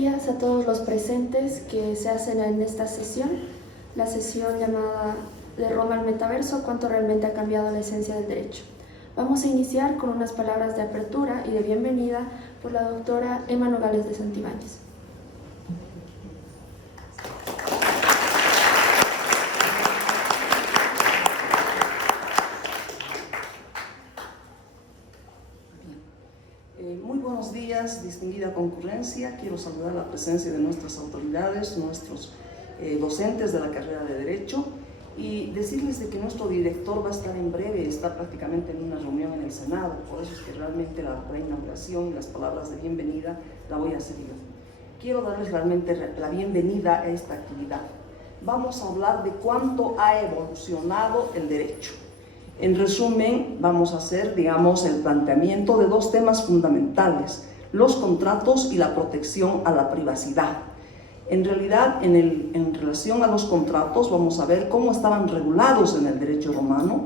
Gracias a todos los presentes que se hacen en esta sesión, la sesión llamada de Roma al Metaverso, cuánto realmente ha cambiado la esencia del derecho. Vamos a iniciar con unas palabras de apertura y de bienvenida por la doctora Emma Nogales de Santibáñez. Muy buenos días, distinguida concurrencia. Quiero saludar la presencia de nuestras autoridades, nuestros docentes de la carrera de Derecho y decirles de que nuestro director va a estar en breve, está prácticamente en una reunión en el Senado, por eso es que realmente la inauguración y las palabras de bienvenida la voy a hacer yo. Quiero darles realmente la bienvenida a esta actividad. Vamos a hablar de cuánto ha evolucionado el derecho. En resumen, vamos a hacer, digamos, el planteamiento de dos temas fundamentales: los contratos y la protección a la privacidad. En realidad, en relación a los contratos, vamos a ver cómo estaban regulados en el derecho romano,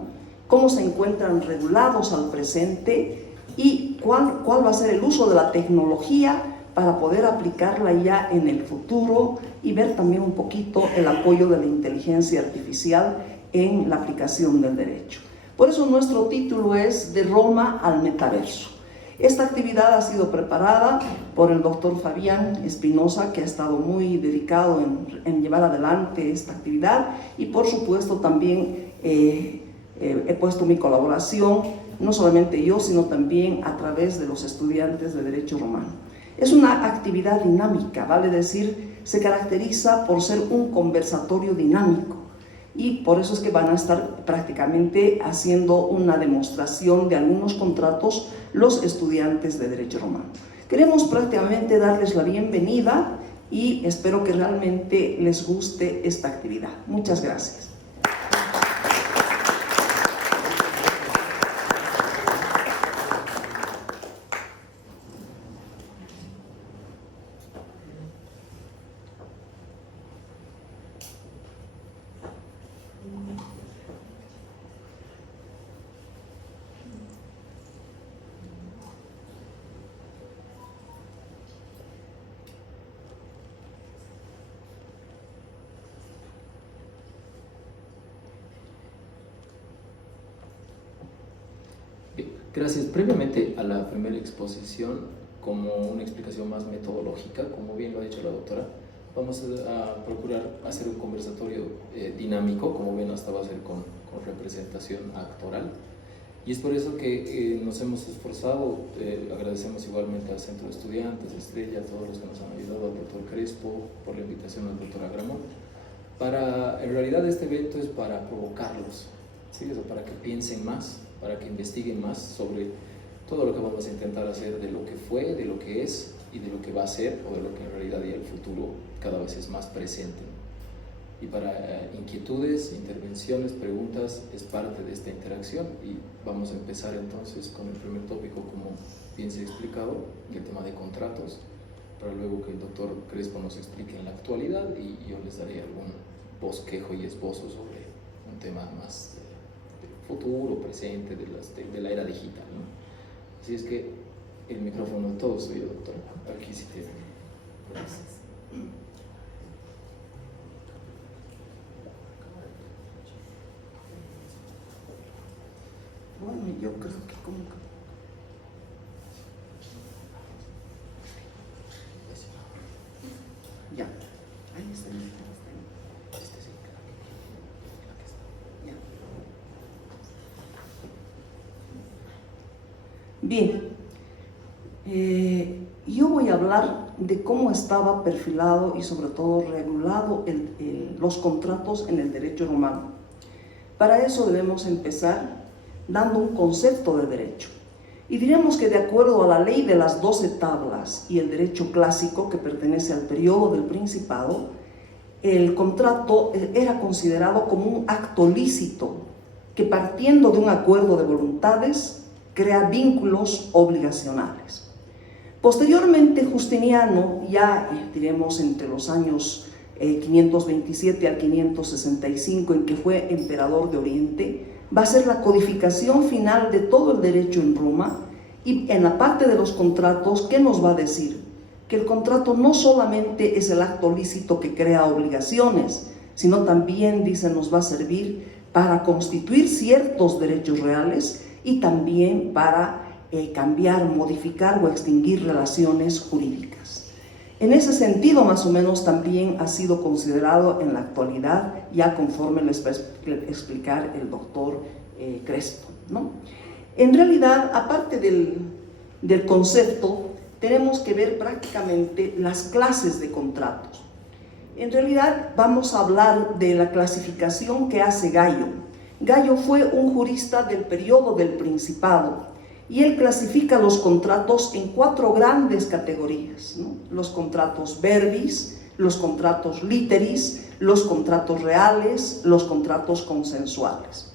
cómo se encuentran regulados al presente y cuál va a ser el uso de la tecnología para poder aplicarla ya en el futuro y ver también un poquito el apoyo de la inteligencia artificial en la aplicación del derecho. Por eso nuestro título es De Roma al Metaverso. Esta actividad ha sido preparada por el doctor Fabián Espinosa, que ha estado muy dedicado en llevar adelante esta actividad, y por supuesto también he puesto mi colaboración, no solamente yo, sino también a través de los estudiantes de Derecho Romano. Es una actividad dinámica, vale decir, se caracteriza por ser un conversatorio dinámico. Y por eso es que van a estar prácticamente haciendo una demostración de algunos contratos los estudiantes de Derecho Romano. Queremos prácticamente darles la bienvenida y espero que realmente les guste esta actividad. Muchas gracias. Gracias. Previamente a la primera exposición, como una explicación más metodológica, como bien lo ha dicho la doctora, vamos a procurar hacer un conversatorio dinámico, como bien hasta va a ser con representación actoral. Y es por eso que nos hemos esforzado, agradecemos igualmente al Centro de Estudiantes, Estrella, a todos los que nos han ayudado, al doctor Crespo, por la invitación al doctor Agramón. En realidad este evento es para provocarlos, ¿sí? O sea, para que piensen más, para que investiguen más sobre todo lo que vamos a intentar hacer, de lo que fue, de lo que es y de lo que va a ser, o de lo que en realidad ya el futuro cada vez es más presente. Y para inquietudes, intervenciones, preguntas, es parte de esta interacción. Y vamos a empezar entonces con el primer tópico, como bien se ha explicado, el tema de contratos, para luego que el doctor Crespo nos explique en la actualidad y yo les daré algún bosquejo y esbozo sobre un tema más futuro, presente, de la era digital, ¿no? Así es que el micrófono de todos soy yo, doctor. Aquí sí tiene. Gracias. Bueno, yo creo que como que... Ya, ahí está. Bien, yo voy a hablar de cómo estaba perfilado y sobre todo regulado los contratos en el derecho romano. Para eso debemos empezar dando un concepto de derecho. Y diremos que de acuerdo a la ley de las 12 tablas y el derecho clásico que pertenece al periodo del Principado, el contrato era considerado como un acto lícito que, partiendo de un acuerdo de voluntades, crea vínculos obligacionales. Posteriormente, Justiniano, ya diremos entre los años 527 al 565, en que fue emperador de Oriente, va a ser la codificación final de todo el derecho en Roma, y en la parte de los contratos, ¿qué nos va a decir? que el contrato no solamente es el acto lícito que crea obligaciones, sino también, dice, nos va a servir para constituir ciertos derechos reales y también para cambiar, modificar o extinguir relaciones jurídicas. En ese sentido, más o menos, también ha sido considerado en la actualidad, ya conforme les va a explicar el doctor Crespo, ¿no? En realidad, aparte del concepto, tenemos que ver prácticamente las clases de contratos. En realidad, vamos a hablar de la clasificación que hace Gallo. Gallo fue un jurista del periodo del Principado y él clasifica los contratos en 4 grandes categorías, ¿no? Los contratos verbis, los contratos literis, los contratos reales, los contratos consensuales.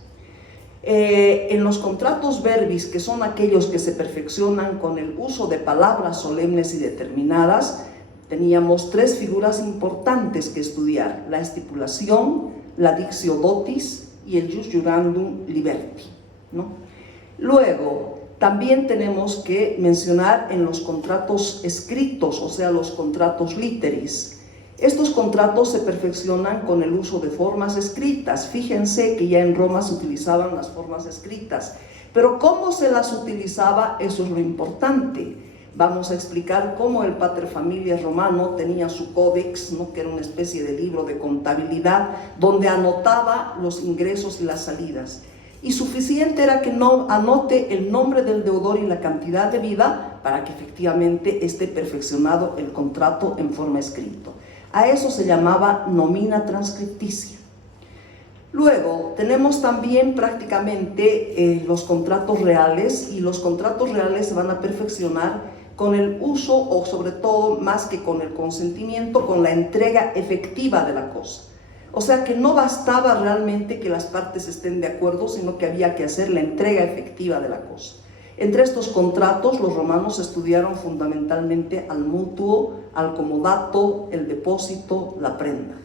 En los contratos verbis, que son aquellos que se perfeccionan con el uso de palabras solemnes y determinadas, teníamos 3 figuras importantes que estudiar: la estipulación, la dictio dotis y el jus jurandum liberti, ¿no? Luego, también tenemos que mencionar en los contratos escritos, o sea, los contratos literis. Estos contratos se perfeccionan con el uso de formas escritas. Fíjense que ya en Roma se utilizaban las formas escritas, pero ¿cómo se las utilizaba? Eso es lo importante. Vamos a explicar cómo el paterfamilias romano tenía su códex, ¿no? Que era una especie de libro de contabilidad donde anotaba los ingresos y las salidas. Y suficiente era que no anote el nombre del deudor y la cantidad debida para que efectivamente esté perfeccionado el contrato en forma escrita. A eso se llamaba nomina transcripticia. Luego tenemos también prácticamente los contratos reales, y los contratos reales se van a perfeccionar con el uso, o sobre todo más que con el consentimiento, con la entrega efectiva de la cosa. O sea que no bastaba realmente que las partes estén de acuerdo, sino que había que hacer la entrega efectiva de la cosa. Entre estos contratos, los romanos estudiaron fundamentalmente al mutuo, al comodato, el depósito, la prenda.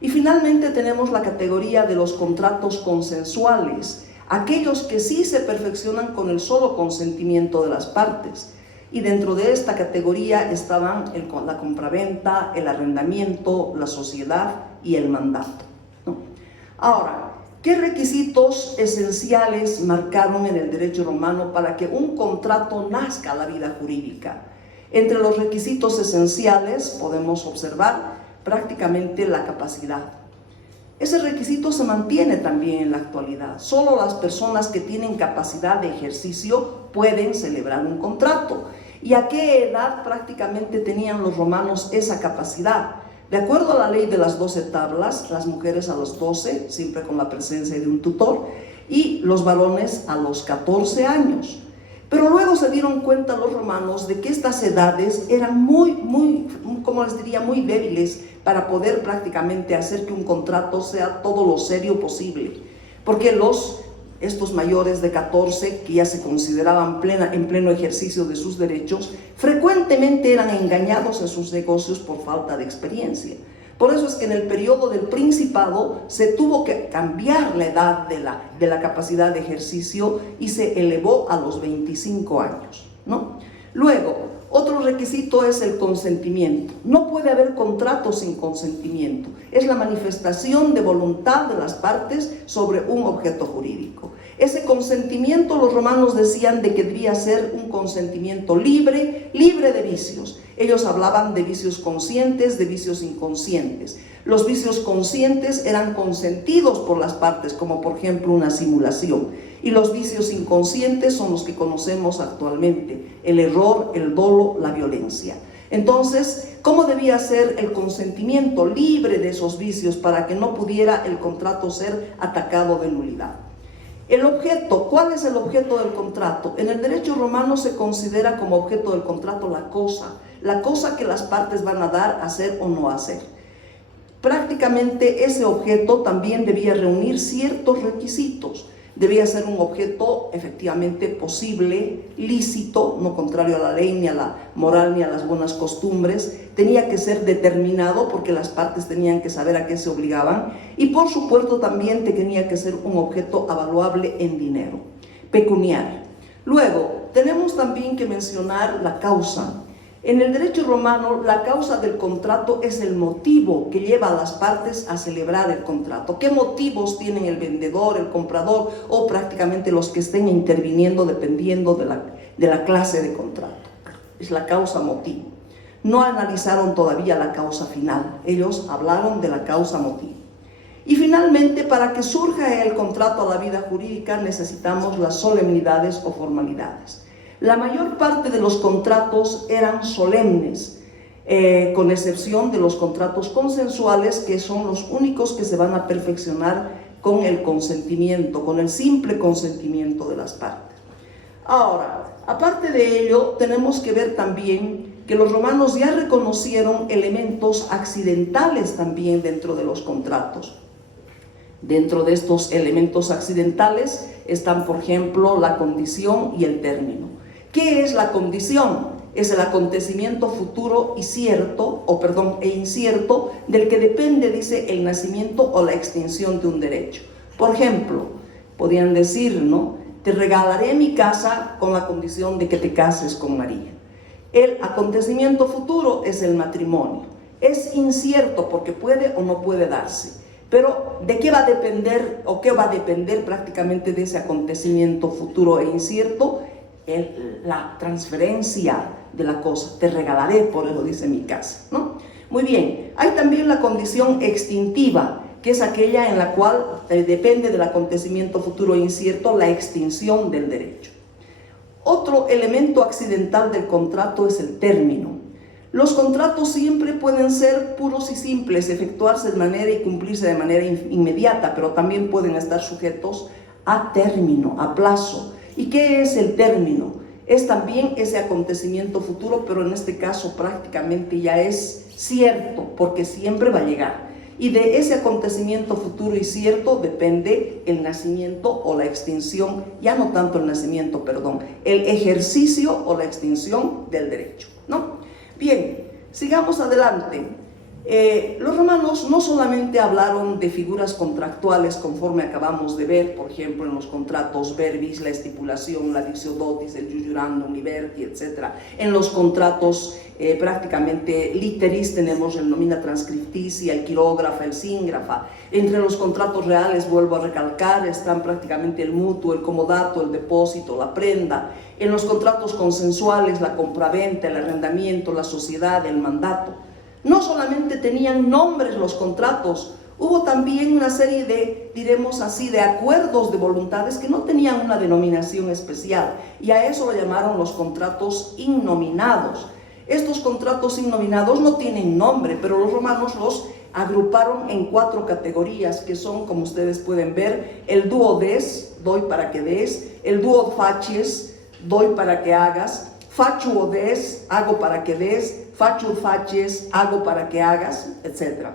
Y finalmente tenemos la categoría de los contratos consensuales, aquellos que sí se perfeccionan con el solo consentimiento de las partes. Y dentro de esta categoría estaban la compraventa, el arrendamiento, la sociedad y el mandato, ¿no? Ahora, ¿qué requisitos esenciales marcaron en el derecho romano para que un contrato nazca a la vida jurídica? Entre los requisitos esenciales podemos observar prácticamente la capacidad. Ese requisito se mantiene también en la actualidad. Solo las personas que tienen capacidad de ejercicio pueden celebrar un contrato. ¿Y a qué edad prácticamente tenían los romanos esa capacidad? De acuerdo a la ley de las 12 tablas, las mujeres a los 12, siempre con la presencia de un tutor, y los varones a los 14 años. Pero luego se dieron cuenta los romanos de que estas edades eran como les diría, muy débiles para poder prácticamente hacer que un contrato sea todo lo serio posible. Porque estos mayores de 14, que ya se consideraban en pleno ejercicio de sus derechos, frecuentemente eran engañados en sus negocios por falta de experiencia. Por eso es que en el periodo del Principado se tuvo que cambiar la edad de la capacidad de ejercicio y se elevó a los 25 años, ¿no? Luego, otro requisito es el consentimiento. No puede haber contrato sin consentimiento. Es la manifestación de voluntad de las partes sobre un objeto jurídico. Ese consentimiento, los romanos decían de que debía ser un consentimiento libre de vicios. Ellos hablaban de vicios conscientes, de vicios inconscientes. Los vicios conscientes eran consentidos por las partes, como por ejemplo una simulación. Y los vicios inconscientes son los que conocemos actualmente: el error, el dolo, la violencia. Entonces, ¿cómo debía ser el consentimiento libre de esos vicios para que no pudiera el contrato ser atacado de nulidad? El objeto, ¿cuál es el objeto del contrato? En el derecho romano se considera como objeto del contrato la cosa que las partes van a dar, hacer o no hacer. Prácticamente ese objeto también debía reunir ciertos requisitos. Debía ser un objeto efectivamente posible, lícito, no contrario a la ley, ni a la moral, ni a las buenas costumbres. Tenía que ser determinado porque las partes tenían que saber a qué se obligaban. Y por supuesto también tenía que ser un objeto avaluable en dinero, pecuniario. Luego, tenemos también que mencionar la causa. En el derecho romano, la causa del contrato es el motivo que lleva a las partes a celebrar el contrato. ¿Qué motivos tienen el vendedor, el comprador o prácticamente los que estén interviniendo dependiendo de la clase de contrato? Es la causa motivo. No analizaron todavía la causa final, ellos hablaron de la causa motivo. Y finalmente, para que surja el contrato a la vida jurídica necesitamos las solemnidades o formalidades. La mayor parte de los contratos eran solemnes, con excepción de los contratos consensuales, que son los únicos que se van a perfeccionar con el consentimiento, con el simple consentimiento de las partes. Ahora, aparte de ello, tenemos que ver también que los romanos ya reconocieron elementos accidentales también dentro de los contratos. Dentro de estos elementos accidentales están, por ejemplo, la condición y el término. ¿Qué es la condición? Es el acontecimiento futuro y cierto, e incierto, del que depende, dice, el nacimiento o la extinción de un derecho. Por ejemplo, podrían decir, ¿no? Te regalaré mi casa con la condición de que te cases con María. El acontecimiento futuro es el matrimonio. Es incierto porque puede o no puede darse. Pero, ¿de qué va a depender o qué va a depender prácticamente de ese acontecimiento futuro e incierto? La transferencia de la cosa. Te regalaré, por eso dice mi casa, ¿no? Muy bien, hay también la condición extintiva, que es aquella en la cual depende del acontecimiento futuro e incierto la extinción del derecho. Otro elemento accidental del contrato es el término. Los contratos siempre pueden ser puros y simples, efectuarse de manera y cumplirse de manera inmediata, pero también pueden estar sujetos a término, a plazo. ¿Y qué es el término? Es también ese acontecimiento futuro, pero en este caso prácticamente ya es cierto, porque siempre va a llegar. Y de ese acontecimiento futuro y cierto depende el nacimiento o la extinción, ya no tanto el nacimiento, perdón, el ejercicio o la extinción del derecho, ¿no? Bien, sigamos adelante. Los romanos no solamente hablaron de figuras contractuales conforme acabamos de ver, por ejemplo en los contratos verbis, la estipulación, la dixiodotis, el iujurandum, liberti, etc. En los contratos prácticamente literis tenemos el nomina transcripticia, el quirógrafa, el síngrafa. Entre los contratos reales, vuelvo a recalcar, están prácticamente el mutuo, el comodato, el depósito, la prenda. En los contratos consensuales, la compraventa, el arrendamiento, la sociedad, el mandato. No solamente tenían nombres los contratos, hubo también una serie de, diremos así, de acuerdos de voluntades que no tenían una denominación especial, y a eso lo llamaron los contratos innominados. Estos contratos innominados no tienen nombre, pero los romanos los agruparon en 4 categorías, que son, como ustedes pueden ver, el duo des, doy para que des, el duo facies, doy para que hagas, faciu des, hago para que des, faciu facies, hago para que hagas, etc.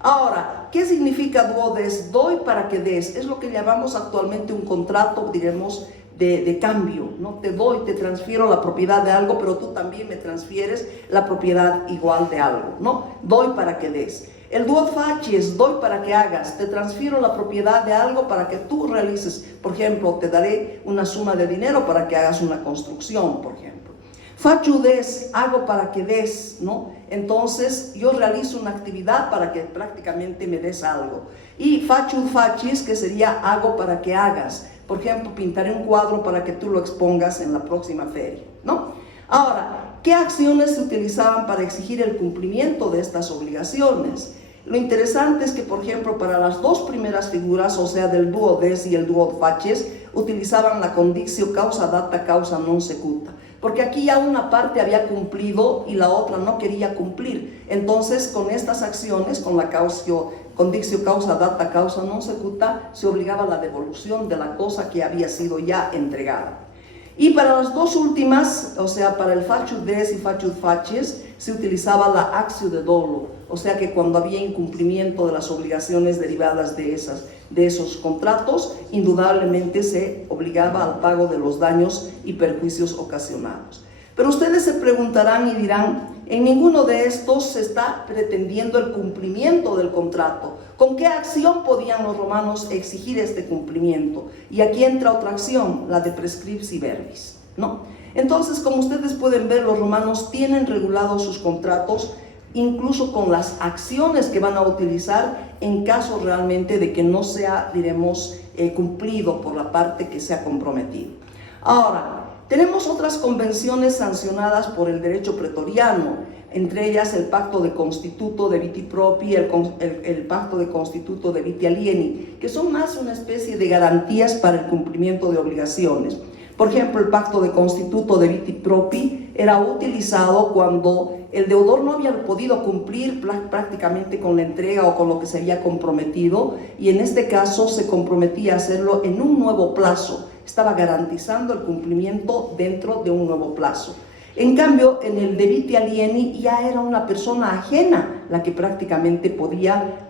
Ahora, ¿qué significa duo des? Doy para que des. Es lo que llamamos actualmente un contrato, diremos, de cambio, ¿no? Te doy, te transfiero la propiedad de algo, pero tú también me transfieres la propiedad igual de algo, ¿no? Doy para que des. El duo facies, doy para que hagas, te transfiero la propiedad de algo para que tú realices. Por ejemplo, te daré una suma de dinero para que hagas una construcción, por ejemplo. Faciu des, hago para que des, ¿no? Entonces yo realizo una actividad para que prácticamente me des algo. Y faciu facies, que sería hago para que hagas. Por ejemplo, pintaré un cuadro para que tú lo expongas en la próxima feria, ¿no? Ahora, ¿qué acciones se utilizaban para exigir el cumplimiento de estas obligaciones? Lo interesante es que, por ejemplo, para las 2 primeras figuras, o sea, del duo des y el duo facies, utilizaban la conditio causa data causa non secuta. Porque aquí ya una parte había cumplido y la otra no quería cumplir. Entonces, con estas acciones, con la conditio causa data causa non secuta, se obligaba a la devolución de la cosa que había sido ya entregada. Y para las 2 últimas, o sea, para el faciu des y faciu facies, se utilizaba la actio de dolo, o sea que cuando había incumplimiento de las obligaciones derivadas de esos contratos, indudablemente se obligaba al pago de los daños y perjuicios ocasionados. Pero ustedes se preguntarán y dirán, en ninguno de estos se está pretendiendo el cumplimiento del contrato. ¿Con qué acción podían los romanos exigir este cumplimiento? Y aquí entra otra acción, la de prescripsi verbis, ¿no? Entonces, como ustedes pueden ver, los romanos tienen regulados sus contratos, incluso con las acciones que van a utilizar en caso realmente de que no sea, diremos, cumplido por la parte que se ha comprometido. Ahora, tenemos otras convenciones sancionadas por el derecho pretoriano, entre ellas el Pacto de Constituto de Viti Propi, el Pacto de Constituto de Viti Alieni, que son más una especie de garantías para el cumplimiento de obligaciones. Por ejemplo, el Pacto de Constituto de Viti Propi era utilizado cuando el deudor no había podido cumplir prácticamente con la entrega o con lo que se había comprometido, y en este caso se comprometía a hacerlo en un nuevo plazo. Estaba garantizando el cumplimiento dentro de un nuevo plazo. En cambio, en el de Viti Alieni ya era una persona ajena la que prácticamente podía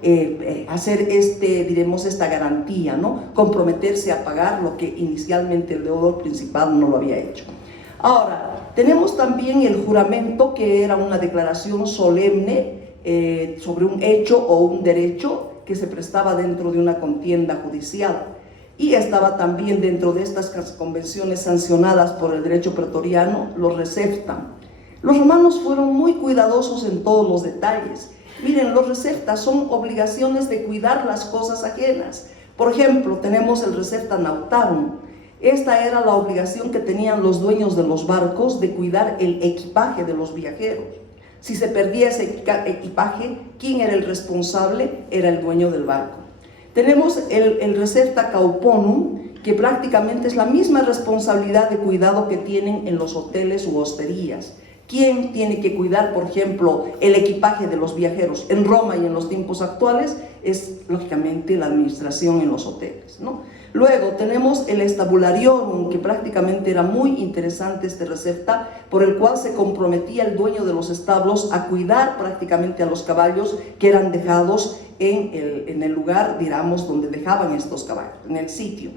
hacer diremos, esta garantía, ¿no? Comprometerse a pagar lo que inicialmente el deudor principal no lo había hecho. Ahora, tenemos también el juramento, que era una declaración solemne sobre un hecho o un derecho que se prestaba dentro de una contienda judicial. Y estaba también dentro de estas convenciones sancionadas por el derecho pretoriano, los recepta. Los romanos fueron muy cuidadosos en todos los detalles. Miren, los receptas son obligaciones de cuidar las cosas ajenas. Por ejemplo, tenemos el recepta nautarum. Esta era la obligación que tenían los dueños de los barcos de cuidar el equipaje de los viajeros. Si se perdía ese equipaje, ¿quién era el responsable? Era el dueño del barco. Tenemos el recepta cauponum, que prácticamente es la misma responsabilidad de cuidado que tienen en los hoteles u hosterías. ¿Quién tiene que cuidar, por ejemplo, el equipaje de los viajeros en Roma y en los tiempos actuales? Es, lógicamente, la administración en los hoteles, ¿no? Luego tenemos el estabularium, que prácticamente era muy interesante este recepta, por el cual se comprometía el dueño de los establos a cuidar prácticamente a los caballos que eran dejados en el lugar, digamos, donde dejaban estos caballos, en el sitio.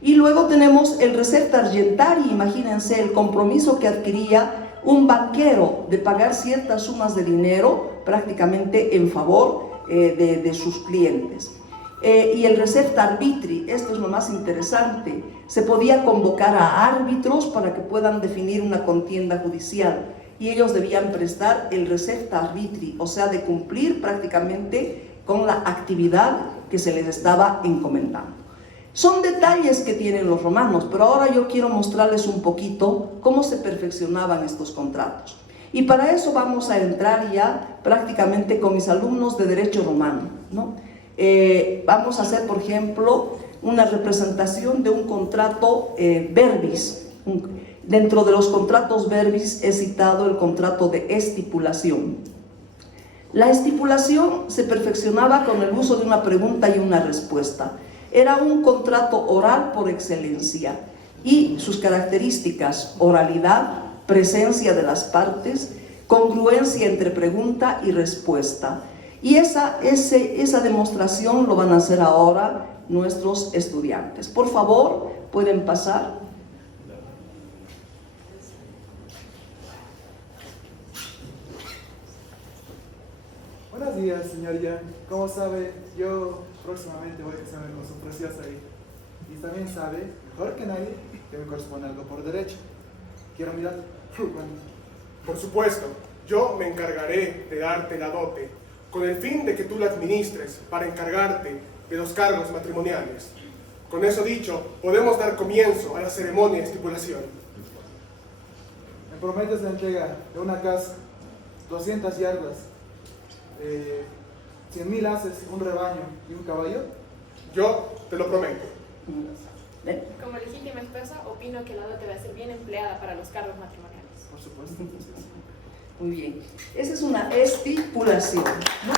Y luego tenemos el recepta argentari, imagínense el compromiso que adquiría un banquero de pagar ciertas sumas de dinero prácticamente en favor de sus clientes. Y el recepta arbitri, esto es lo más interesante, se podía convocar a árbitros para que puedan definir una contienda judicial, y ellos debían prestar el recepta arbitri, o sea, de cumplir prácticamente con la actividad que se les estaba encomendando. Son detalles que tienen los romanos, pero ahora yo quiero mostrarles un poquito cómo se perfeccionaban estos contratos. Y para eso vamos a entrar ya prácticamente con mis alumnos de Derecho Romano, ¿no? Vamos a hacer, por ejemplo, una representación de un contrato verbis. Dentro de los contratos verbis he citado el contrato de estipulación. La estipulación se perfeccionaba con el uso de una pregunta y una respuesta. Era un contrato oral por excelencia, y sus características: oralidad, presencia de las partes, congruencia entre pregunta y respuesta. Y esa demostración lo van a hacer ahora nuestros estudiantes. Por favor, pueden pasar. Buenos días, señoría. Como sabe, yo próximamente voy a casarme con su preciosa hija. Y también sabe, mejor que nadie, que me corresponde algo por derecho. Quiero mirar. Por supuesto, yo me encargaré de darte la dote, con el fin de que tú la administres para encargarte de los cargos matrimoniales. Con eso dicho, podemos dar comienzo a la ceremonia de estipulación. Me prometes la entrega de una casa, 200 yardas, 100.000 haces, un rebaño y un caballo. Yo te lo prometo. Como legítima esposa, opino que la dote va a ser bien empleada para los cargos matrimoniales. Por supuesto. Muy bien. Esa es una estipulación, ¿no?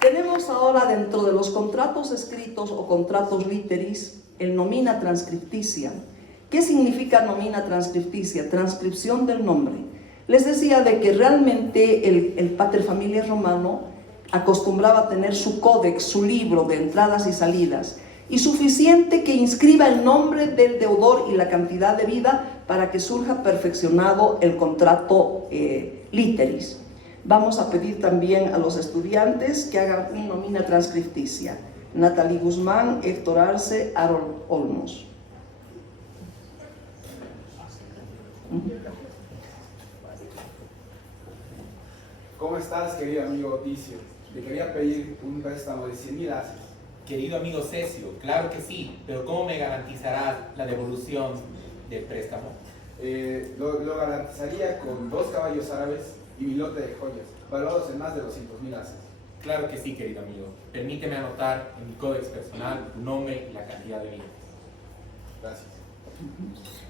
Tenemos ahora dentro de los contratos escritos o contratos literis el nomina transcripticia. ¿Qué significa nomina transcripticia? Transcripción del nombre. Les decía de que realmente el paterfamilias romano acostumbraba a tener su códex, su libro de entradas y salidas, y suficiente que inscriba el nombre del deudor y la cantidad de vida para que surja perfeccionado el contrato literis. Vamos a pedir también a los estudiantes que hagan una nomina transcripticia. Natalie Guzmán, Héctor Arce, Harold Olmos. ¿Cómo estás, querido amigo Oticio? Te quería pedir un préstamo de 100.000 haces. Querido amigo Cesio, claro que sí, pero ¿cómo me garantizarás la devolución del préstamo? Lo garantizaría con 2 caballos árabes y mi lote de joyas, valorados en más de 200.000 haces. Claro que sí, querido amigo. Permíteme anotar en mi códex personal tu nombre y la cantidad de bienes. Gracias.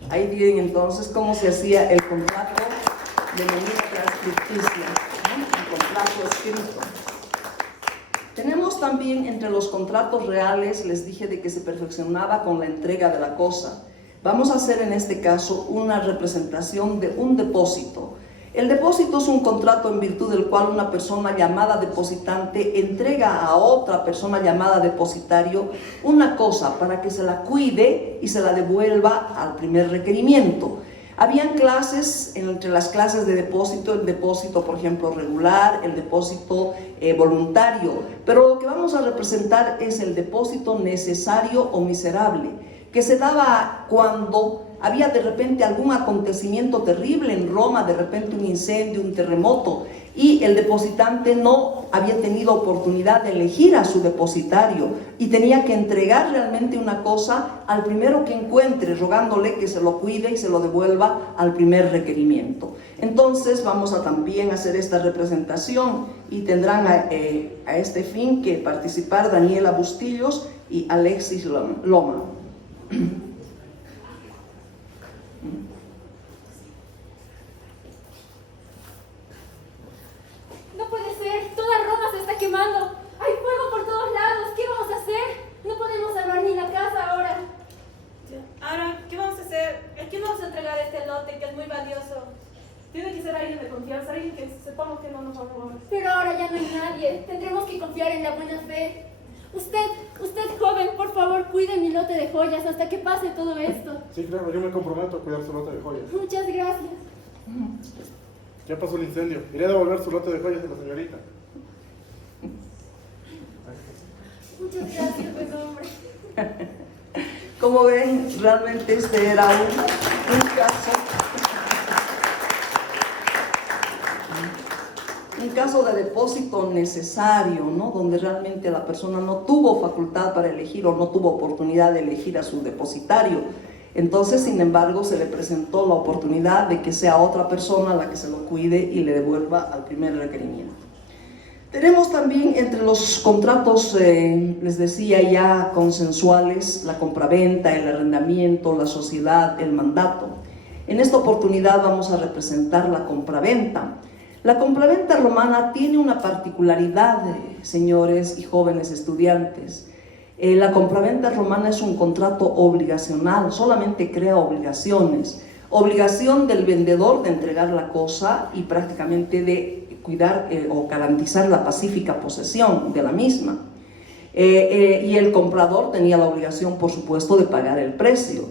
Ahí tienen entonces cómo se hacía el contrato de manera transcripticia, ¿no? El contrato escrito. Tenemos también entre los contratos reales, les dije de que se perfeccionaba con la entrega de la cosa. Vamos a hacer en este caso una representación de un depósito. El depósito es un contrato en virtud del cual una persona llamada depositante entrega a otra persona llamada depositario una cosa para que se la cuide y se la devuelva al primer requerimiento. Habían clases, entre las clases de depósito, el depósito, por ejemplo, regular, el depósito voluntario, pero lo que vamos a representar es el depósito necesario o miserable, que se daba cuando había de repente algún acontecimiento terrible en Roma, de repente un incendio, un terremoto, y el depositante no había tenido oportunidad de elegir a su depositario y tenía que entregar realmente una cosa al primero que encuentre, rogándole que se lo cuide y se lo devuelva al primer requerimiento. Entonces vamos a también hacer esta representación y tendrán a este fin que participar Daniela Bustillos y Alexis Loma. No puede ser, toda Roma se está quemando. Hay fuego por todos lados, ¿qué vamos a hacer? No podemos salvar ni la casa ahora. Ahora, ¿qué vamos a hacer? ¿A quién vamos a entregar este lote que es muy valioso? Tiene que ser alguien de confianza, alguien que sepamos que no nos va a robar. Pero ahora ya no hay nadie, tendremos que confiar en la buena fe. Usted joven, por favor, cuide mi lote de joyas hasta que pase todo esto. Sí, claro, yo me comprometo a cuidar su lote de joyas. Muchas gracias. Ya pasó el incendio. Iré a devolver su lote de joyas a la señorita. Muchas gracias, pues hombre. Como ven, realmente este era un caso de depósito necesario, ¿no? Donde realmente la persona no tuvo facultad para elegir o no tuvo oportunidad de elegir a su depositario. Entonces, sin embargo, se le presentó la oportunidad de que sea otra persona la que se lo cuide y le devuelva al primer requerimiento. Tenemos también entre los contratos, les decía ya, consensuales, la compraventa, el arrendamiento, la sociedad, el mandato. En esta oportunidad vamos a representar la compraventa. La compraventa romana tiene una particularidad, señores y jóvenes estudiantes. La compraventa romana es un contrato obligacional, solamente crea obligaciones. Obligación del vendedor de entregar la cosa y prácticamente de cuidar o garantizar la pacífica posesión de la misma. Y el comprador tenía la obligación, por supuesto, de pagar el precio.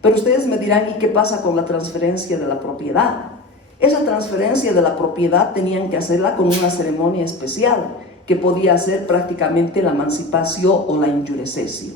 Pero ustedes me dirán, ¿y qué pasa con la transferencia de la propiedad? Esa transferencia de la propiedad tenían que hacerla con una ceremonia especial, que podía ser prácticamente la emancipatio o la injurecessio.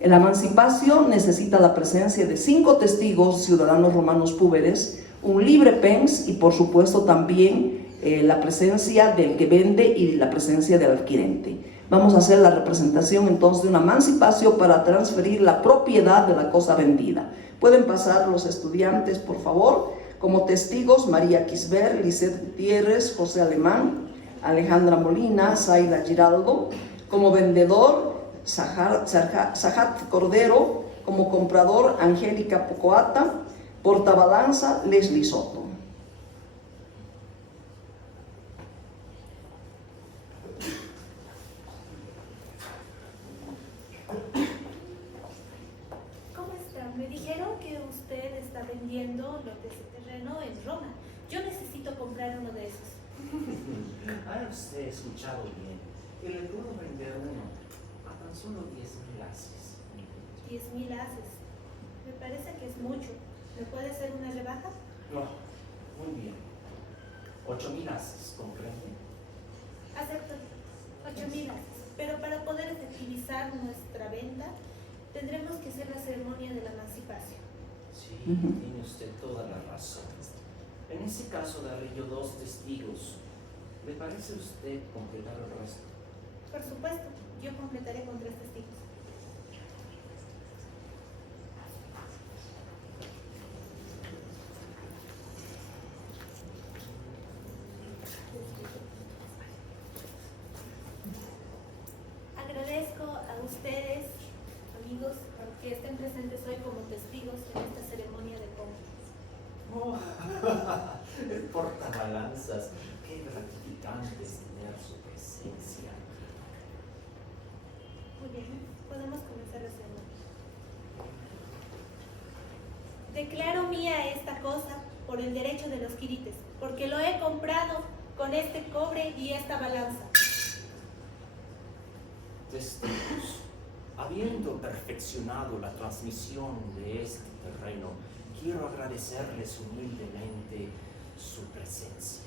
El emancipatio necesita la presencia de 5 testigos, ciudadanos romanos púberes, un libre pens y por supuesto también la presencia del que vende y la presencia del adquirente. Vamos a hacer la representación entonces de una emancipatio para transferir la propiedad de la cosa vendida. Pueden pasar los estudiantes, por favor. Como testigos, María Quisber, Lisette Gutiérrez, José Alemán, Alejandra Molina, Zaida Giraldo. Como vendedor, Sajat Cordero. Como comprador, Angélica Pocoata. Portabalanza, Leslie Soto. ¿Cómo está? Me dijeron que usted está vendiendo lotes de terreno en Roma. Yo necesito comprar uno de esos. Ha usted escuchado bien, que le puedo vender uno a tan solo 10.000 haces. 10.000 haces. Me parece que es mucho. ¿Me puede hacer una rebaja? No, muy bien. 8.000 haces, ¿comprende? Acepto. 8.000 haces. pero para poder efectivizar nuestra venta tendremos que hacer la ceremonia de la emancipación. Sí, tiene usted toda la razón. En ese caso daré yo 2 testigos. ¿Le parece a usted completar el resto? Por supuesto, yo completaré con 3 testigos. Agradezco a ustedes, amigos, que estén presentes hoy como testigos en esta ceremonia de compra. Oh, el portabalanzas, qué gratificante es tener su presencia. Muy bien, podemos comenzar la ceremonia. Declaro mía esta cosa por el derecho de los quirites, porque lo he comprado con este cobre y esta balanza. Testigos, habiendo perfeccionado la transmisión de este terreno, quiero agradecerles humildemente su presencia.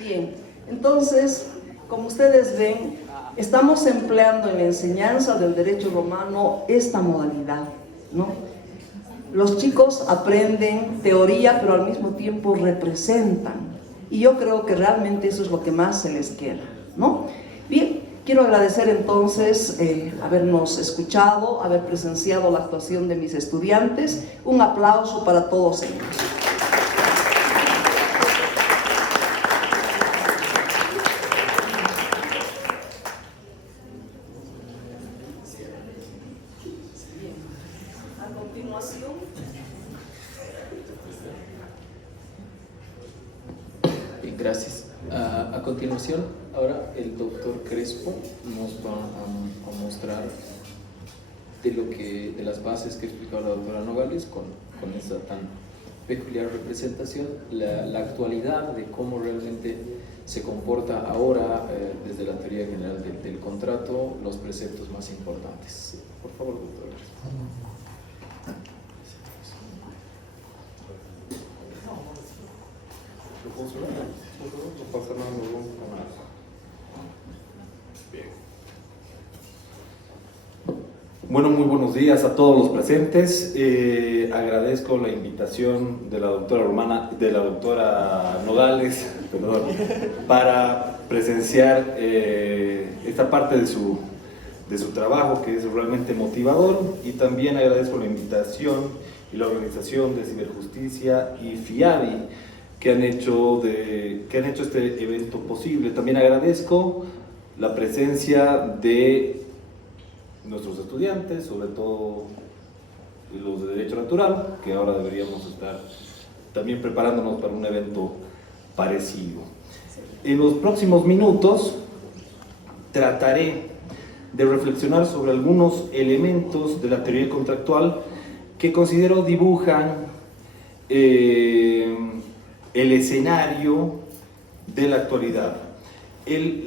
Bien, entonces, como ustedes ven, estamos empleando en la enseñanza del derecho romano esta modalidad, ¿no? Los chicos aprenden teoría, pero al mismo tiempo representan. Y yo creo que realmente eso es lo que más se les queda, ¿no? Bien, quiero agradecer entonces habernos escuchado, haber presenciado la actuación de mis estudiantes. Un aplauso para todos ellos. Gracias. A continuación, ahora el doctor Crespo nos va a mostrar de las bases que explicaba la doctora Nogales con esa tan peculiar representación, la actualidad de cómo realmente se comporta ahora desde la teoría general del contrato, los preceptos más importantes. Por favor, doctor Crespo. Bueno, muy buenos días a todos los presentes. Agradezco la invitación de la doctora Nogales, perdón, para presenciar esta parte de su trabajo, que es realmente motivador, y también agradezco la invitación y la organización de Ciberjusticia y FIABI que han hecho este evento posible. También agradezco la presencia de nuestros estudiantes, sobre todo los de Derecho Natural, que ahora deberíamos estar también preparándonos para un evento parecido. En los próximos minutos trataré de reflexionar sobre algunos elementos de la teoría contractual que considero dibujan el escenario de la actualidad.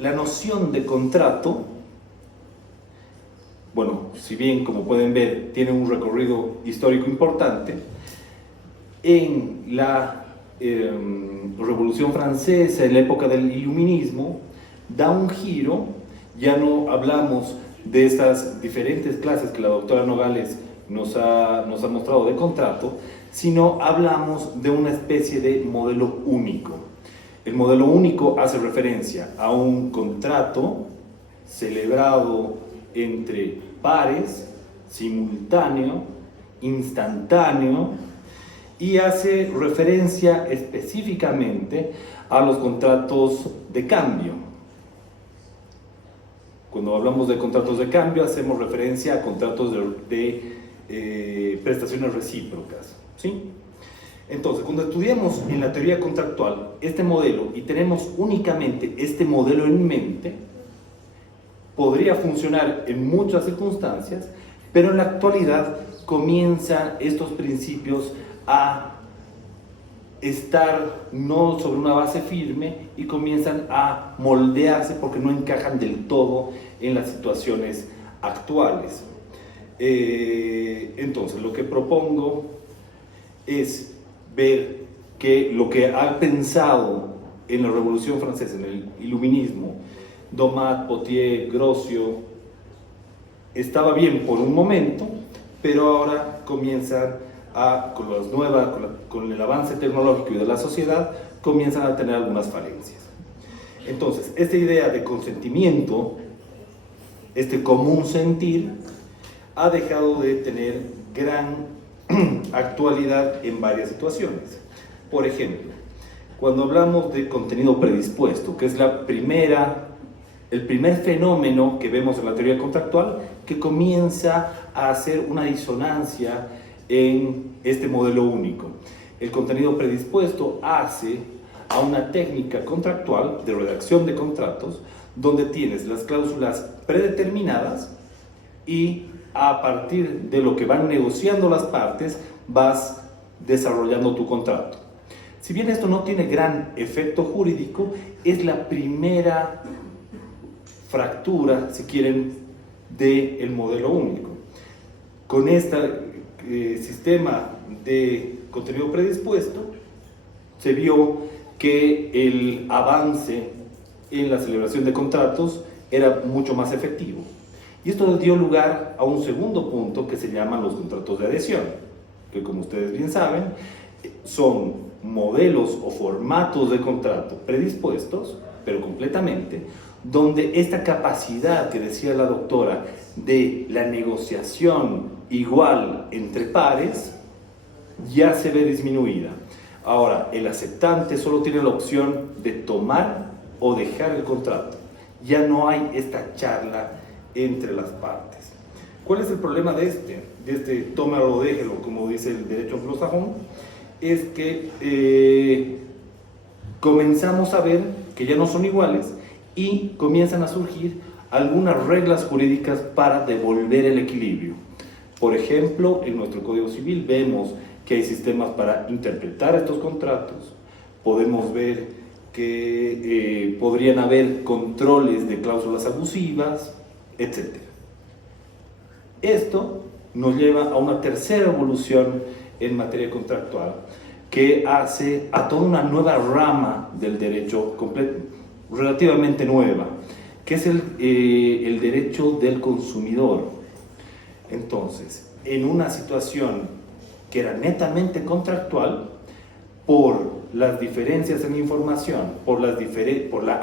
La noción de contrato, bueno, si bien como pueden ver tiene un recorrido histórico importante, en la Revolución Francesa, en la época del Iluminismo, da un giro. Ya no hablamos de estas diferentes clases que la doctora Nogales nos ha mostrado de contrato, sino hablamos de una especie de modelo único. El modelo único hace referencia a un contrato celebrado entre pares, simultáneo, instantáneo, y hace referencia específicamente a los contratos de cambio. Cuando hablamos de contratos de cambio, hacemos referencia a contratos de prestaciones recíprocas, ¿sí? Entonces, cuando estudiamos en la teoría contractual este modelo y tenemos únicamente este modelo en mente, podría funcionar en muchas circunstancias, pero en la actualidad comienzan estos principios a estar no sobre una base firme y comienzan a moldearse porque no encajan del todo en las situaciones actuales. Entonces, lo que propongo es ver que lo que ha pensado en la Revolución Francesa, en el Iluminismo, Domat, Potier, Grocio, estaba bien por un momento, pero ahora comienzan con el avance tecnológico y de la sociedad, comienzan a tener algunas falencias. Entonces, esta idea de consentimiento, este común sentir, ha dejado de tener gran actualidad en varias situaciones. Por ejemplo, cuando hablamos de contenido predispuesto, que es el primer fenómeno que vemos en la teoría contractual, que comienza a hacer una disonancia en este modelo único. El contenido predispuesto hace a una técnica contractual de redacción de contratos, donde tienes las cláusulas predeterminadas y a partir de lo que van negociando las partes vas desarrollando tu contrato. Si bien esto no tiene gran efecto jurídico, es la primera fractura, si quieren, del modelo único. Con este sistema de contenido predispuesto, se vio que el avance en la celebración de contratos era mucho más efectivo. Y esto dio lugar a un segundo punto que se llaman los contratos de adhesión, que como ustedes bien saben, son modelos o formatos de contrato predispuestos, pero completamente, donde esta capacidad que decía la doctora de la negociación igual entre pares ya se ve disminuida. Ahora, el aceptante solo tiene la opción de tomar o dejar el contrato. Ya no hay esta charla entre las partes. ¿Cuál es el problema de este tómalo o déjelo, como dice el derecho anglosajón? Es que comenzamos a ver que ya no son iguales y comienzan a surgir algunas reglas jurídicas para devolver el equilibrio. Por ejemplo, en nuestro Código Civil vemos que hay sistemas para interpretar estos contratos. Podemos ver que podrían haber controles de cláusulas abusivas, etc. Esto nos lleva a una tercera evolución en materia contractual que hace a toda una nueva rama del derecho relativamente nueva, que es el derecho del consumidor. Entonces, en una situación que era netamente contractual, por las diferencias en información, por la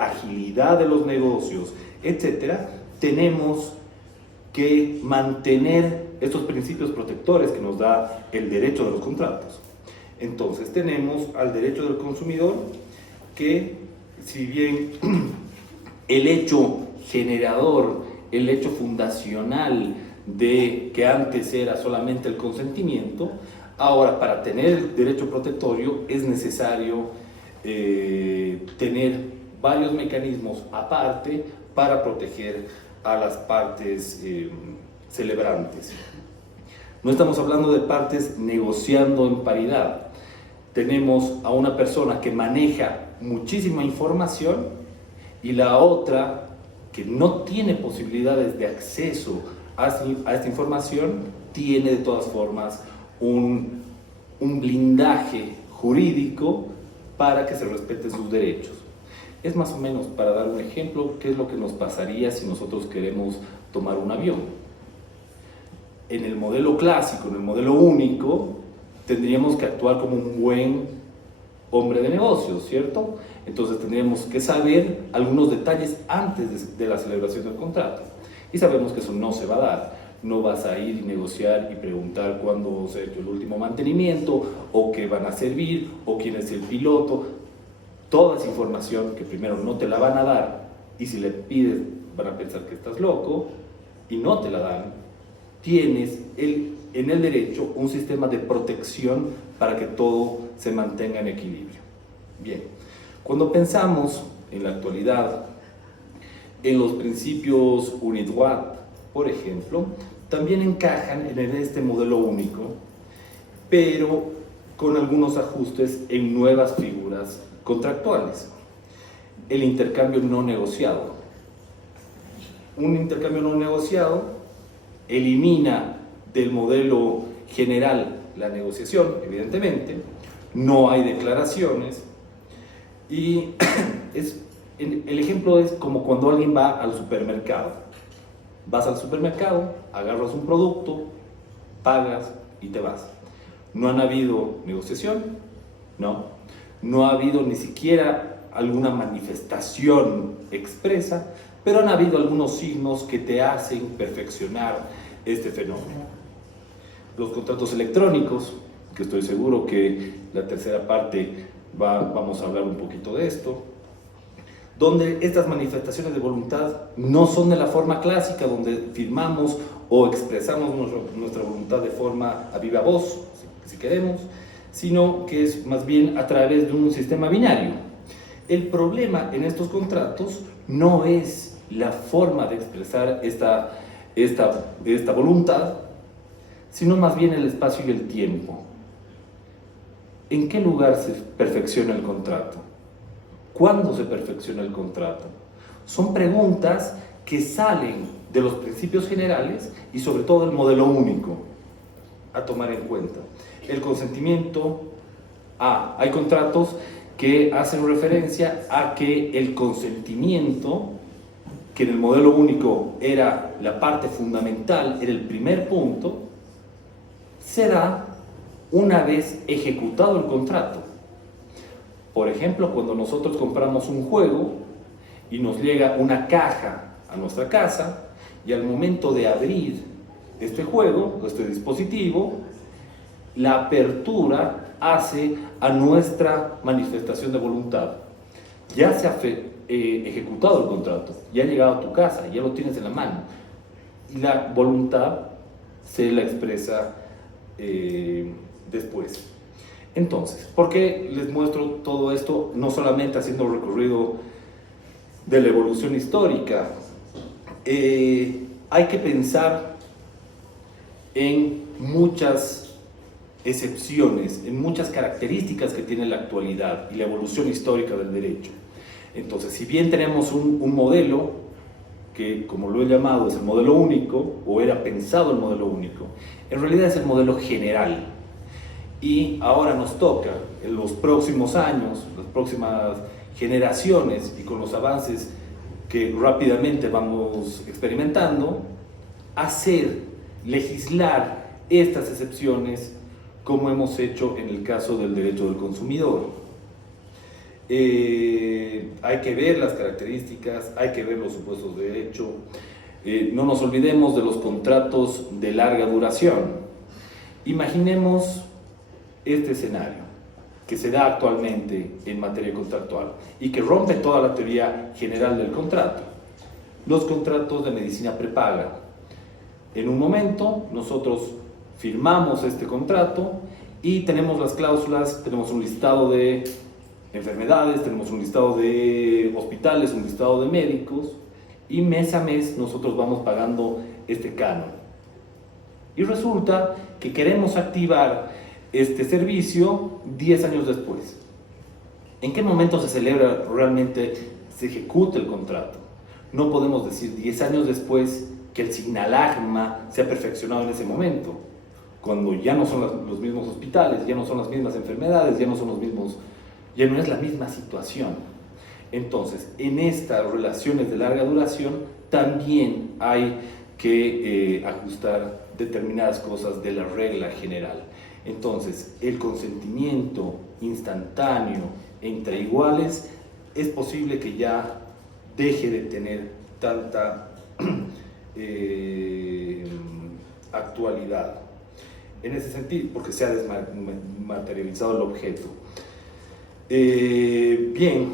agilidad de los negocios, etcétera, tenemos que mantener estos principios protectores que nos da el derecho de los contratos. Entonces tenemos al derecho del consumidor que, si bien el hecho generador, el hecho fundacional de que antes era solamente el consentimiento, ahora para tener el derecho protectorio es necesario tener varios mecanismos aparte para proteger a las partes celebrantes. No estamos hablando de partes negociando en paridad. Tenemos a una persona que maneja muchísima información y la otra que no tiene posibilidades de acceso a esta información, tiene de todas formas un blindaje jurídico para que se respeten sus derechos. Es más o menos, para dar un ejemplo, qué es lo que nos pasaría si nosotros queremos tomar un avión. En el modelo clásico, en el modelo único, tendríamos que actuar como un buen hombre de negocios, ¿cierto? Entonces tendríamos que saber algunos detalles antes de la celebración del contrato. Y sabemos que eso no se va a dar. No vas a ir y negociar y preguntar cuándo se ha hecho el último mantenimiento, o qué van a servir, o quién es el piloto. Toda esa información que primero no te la van a dar, y si le pides van a pensar que estás loco, y no te la dan. Tienes en el derecho un sistema de protección para que todo se mantenga en equilibrio. Bien, cuando pensamos en la actualidad en los principios UNIDROIT, por ejemplo, también encajan en este modelo único, pero con algunos ajustes en nuevas figuras contractuales. El intercambio no negociado. Un intercambio no negociado elimina del modelo general la negociación, evidentemente, no hay declaraciones y el ejemplo es como cuando alguien va al supermercado. Vas al supermercado, agarras un producto, pagas y te vas. No han habido negociación, no ha habido ni siquiera alguna manifestación expresa, pero han habido algunos signos que te hacen perfeccionar este fenómeno. Los contratos electrónicos, que estoy seguro que la tercera parte vamos a hablar un poquito de esto, donde estas manifestaciones de voluntad no son de la forma clásica, donde firmamos o expresamos nuestra voluntad de forma a viva voz, si queremos, sino que es más bien a través de un sistema binario. El problema en estos contratos no es la forma de expresar esta voluntad, sino más bien el espacio y el tiempo. ¿En qué lugar se perfecciona el contrato? ¿Cuándo se perfecciona el contrato? Son preguntas que salen de los principios generales y sobre todo del modelo único a tomar en cuenta. El consentimiento, hay contratos que hacen referencia a que el consentimiento, que en el modelo único era la parte fundamental, era el primer punto, se da una vez ejecutado el contrato. Por ejemplo, cuando nosotros compramos un juego y nos llega una caja a nuestra casa y al momento de abrir este juego, este dispositivo, la apertura hace a nuestra manifestación de voluntad. Ya se ha ejecutado el contrato, ya ha llegado a tu casa, ya lo tienes en la mano. Y la voluntad se la expresa después. Entonces, ¿por qué les muestro todo esto? No solamente haciendo un recorrido de la evolución histórica. Hay que pensar en muchas excepciones, en muchas características que tiene la actualidad y la evolución histórica del derecho. Entonces, si bien tenemos un modelo que, como lo he llamado, es el modelo único, o era pensado el modelo único, en realidad es el modelo general. Y ahora nos toca, en los próximos años, las próximas generaciones, y con los avances que rápidamente vamos experimentando, legislar estas excepciones como hemos hecho en el caso del derecho del consumidor. Hay que ver las características, hay que ver los supuestos de derecho. No nos olvidemos de los contratos de larga duración. Imaginemos este escenario que se da actualmente en materia contractual y que rompe toda la teoría general del contrato. Los contratos de medicina prepaga. En un momento nosotros firmamos este contrato y tenemos las cláusulas, tenemos un listado de enfermedades, tenemos un listado de hospitales, un listado de médicos, y mes a mes nosotros vamos pagando este canon. Y resulta que queremos activar este servicio 10 años después. ¿En qué momento se celebra realmente, se ejecuta el contrato? No podemos decir 10 años después que el signalagma se ha perfeccionado en ese momento, cuando ya no son los mismos hospitales, ya no son las mismas enfermedades, ya no es la misma situación. Entonces, en estas relaciones de larga duración también hay que ajustar determinadas cosas de la regla general. Entonces, el consentimiento instantáneo entre iguales es posible que ya deje de tener tanta actualidad. En ese sentido, porque se ha desmaterializado el objeto. Bien,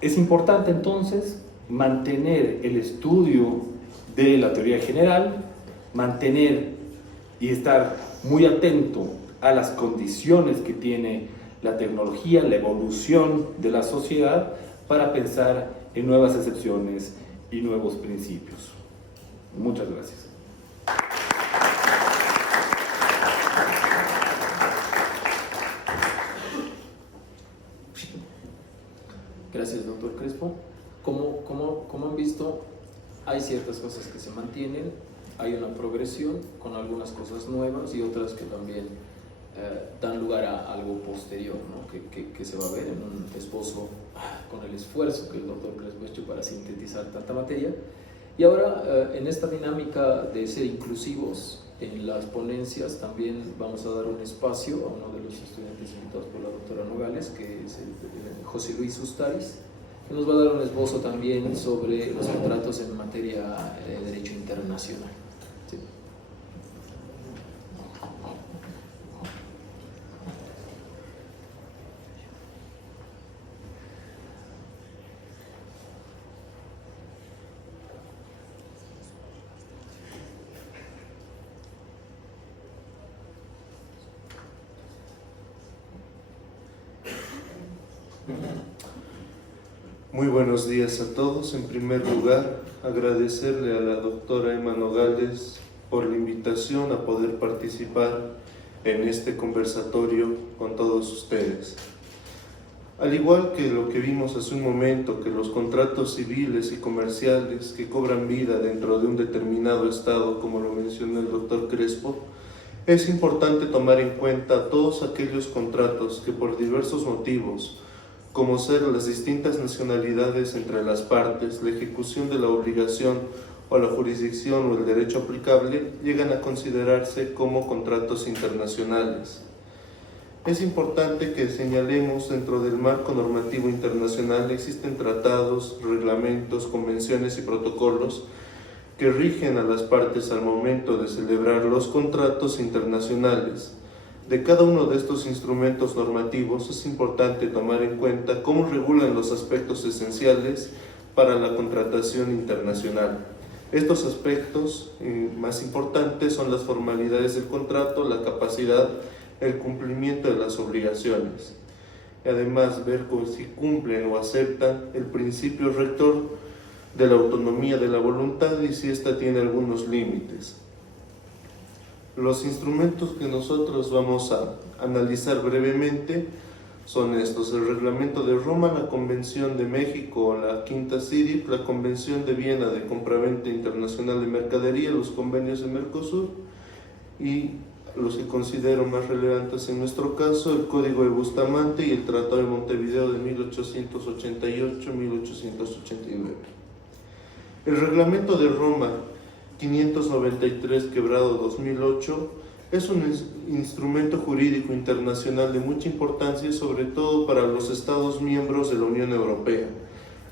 es importante entonces mantener el estudio de la teoría general, mantener y estar muy atento a las condiciones que tiene la tecnología, la evolución de la sociedad, para pensar en nuevas excepciones y nuevos principios. Muchas gracias. Gracias, doctor Crespo. Como han visto, hay ciertas cosas que se mantienen hay una progresión con algunas cosas nuevas y otras que también dan lugar a algo posterior, ¿no? que se va a ver en un esbozo con el esfuerzo que el doctor Crespo ha hecho para sintetizar tanta materia. Y ahora, en esta dinámica de ser inclusivos en las ponencias, también vamos a dar un espacio a uno de los estudiantes invitados por la doctora Nogales, que es el José Luis Ustaris, que nos va a dar un esbozo también sobre los contratos en materia de derecho internacional. ¿Sí? Muy buenos días a todos. En primer lugar, agradecerle a la doctora Emma Nogales por la invitación a poder participar en este conversatorio con todos ustedes. Al igual que lo que vimos hace un momento, que los contratos civiles y comerciales que cobran vida dentro de un determinado estado, como lo mencionó el doctor Crespo, es importante tomar en cuenta todos aquellos contratos que por diversos motivos, como ser las distintas nacionalidades entre las partes, la ejecución de la obligación o la jurisdicción o el derecho aplicable, llegan a considerarse como contratos internacionales. Es importante que señalemos dentro del marco normativo internacional existen tratados, reglamentos, convenciones y protocolos que rigen a las partes al momento de celebrar los contratos internacionales. De cada uno de estos instrumentos normativos es importante tomar en cuenta cómo regulan los aspectos esenciales para la contratación internacional. Estos aspectos más importantes son las formalidades del contrato, la capacidad, el cumplimiento de las obligaciones. Además, ver si cumplen o aceptan el principio rector de la autonomía de la voluntad y si ésta tiene algunos límites. Los instrumentos que nosotros vamos a analizar brevemente son estos: el Reglamento de Roma, la Convención de México, la Quinta CIDIP, la Convención de Viena de Compraventa Internacional de Mercadería, los convenios de Mercosur y los que considero más relevantes en nuestro caso, el Código de Bustamante y el Tratado de Montevideo de 1888-1889. El Reglamento de Roma 593/2008 es un instrumento jurídico internacional de mucha importancia, sobre todo para los Estados miembros de la Unión Europea.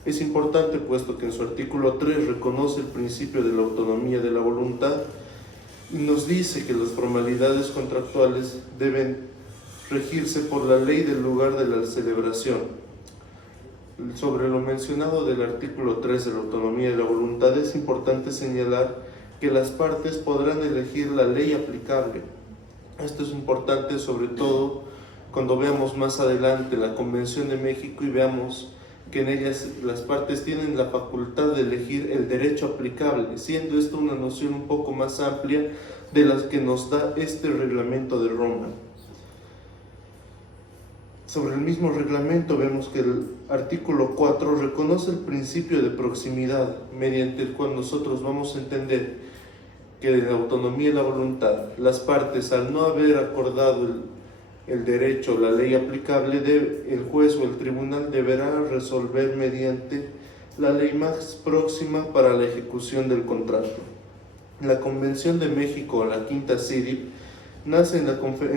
Es importante puesto que en su artículo 3 reconoce el principio de la autonomía de la voluntad y nos dice que las formalidades contractuales deben regirse por la ley del lugar de la celebración. Sobre lo mencionado del artículo 3 de la autonomía de la voluntad, es importante señalar que las partes podrán elegir la ley aplicable. Esto es importante sobre todo cuando veamos más adelante la Convención de México y veamos que en ellas las partes tienen la facultad de elegir el derecho aplicable, siendo esto una noción un poco más amplia de las que nos da este Reglamento de Roma. Sobre el mismo reglamento vemos que el artículo 4 reconoce el principio de proximidad, mediante el cual nosotros vamos a entender que de la autonomía y la voluntad, las partes, al no haber acordado el derecho o la ley aplicable, el juez o el tribunal deberá resolver mediante la ley más próxima para la ejecución del contrato. La Convención de México, la Quinta CIDIP, nace en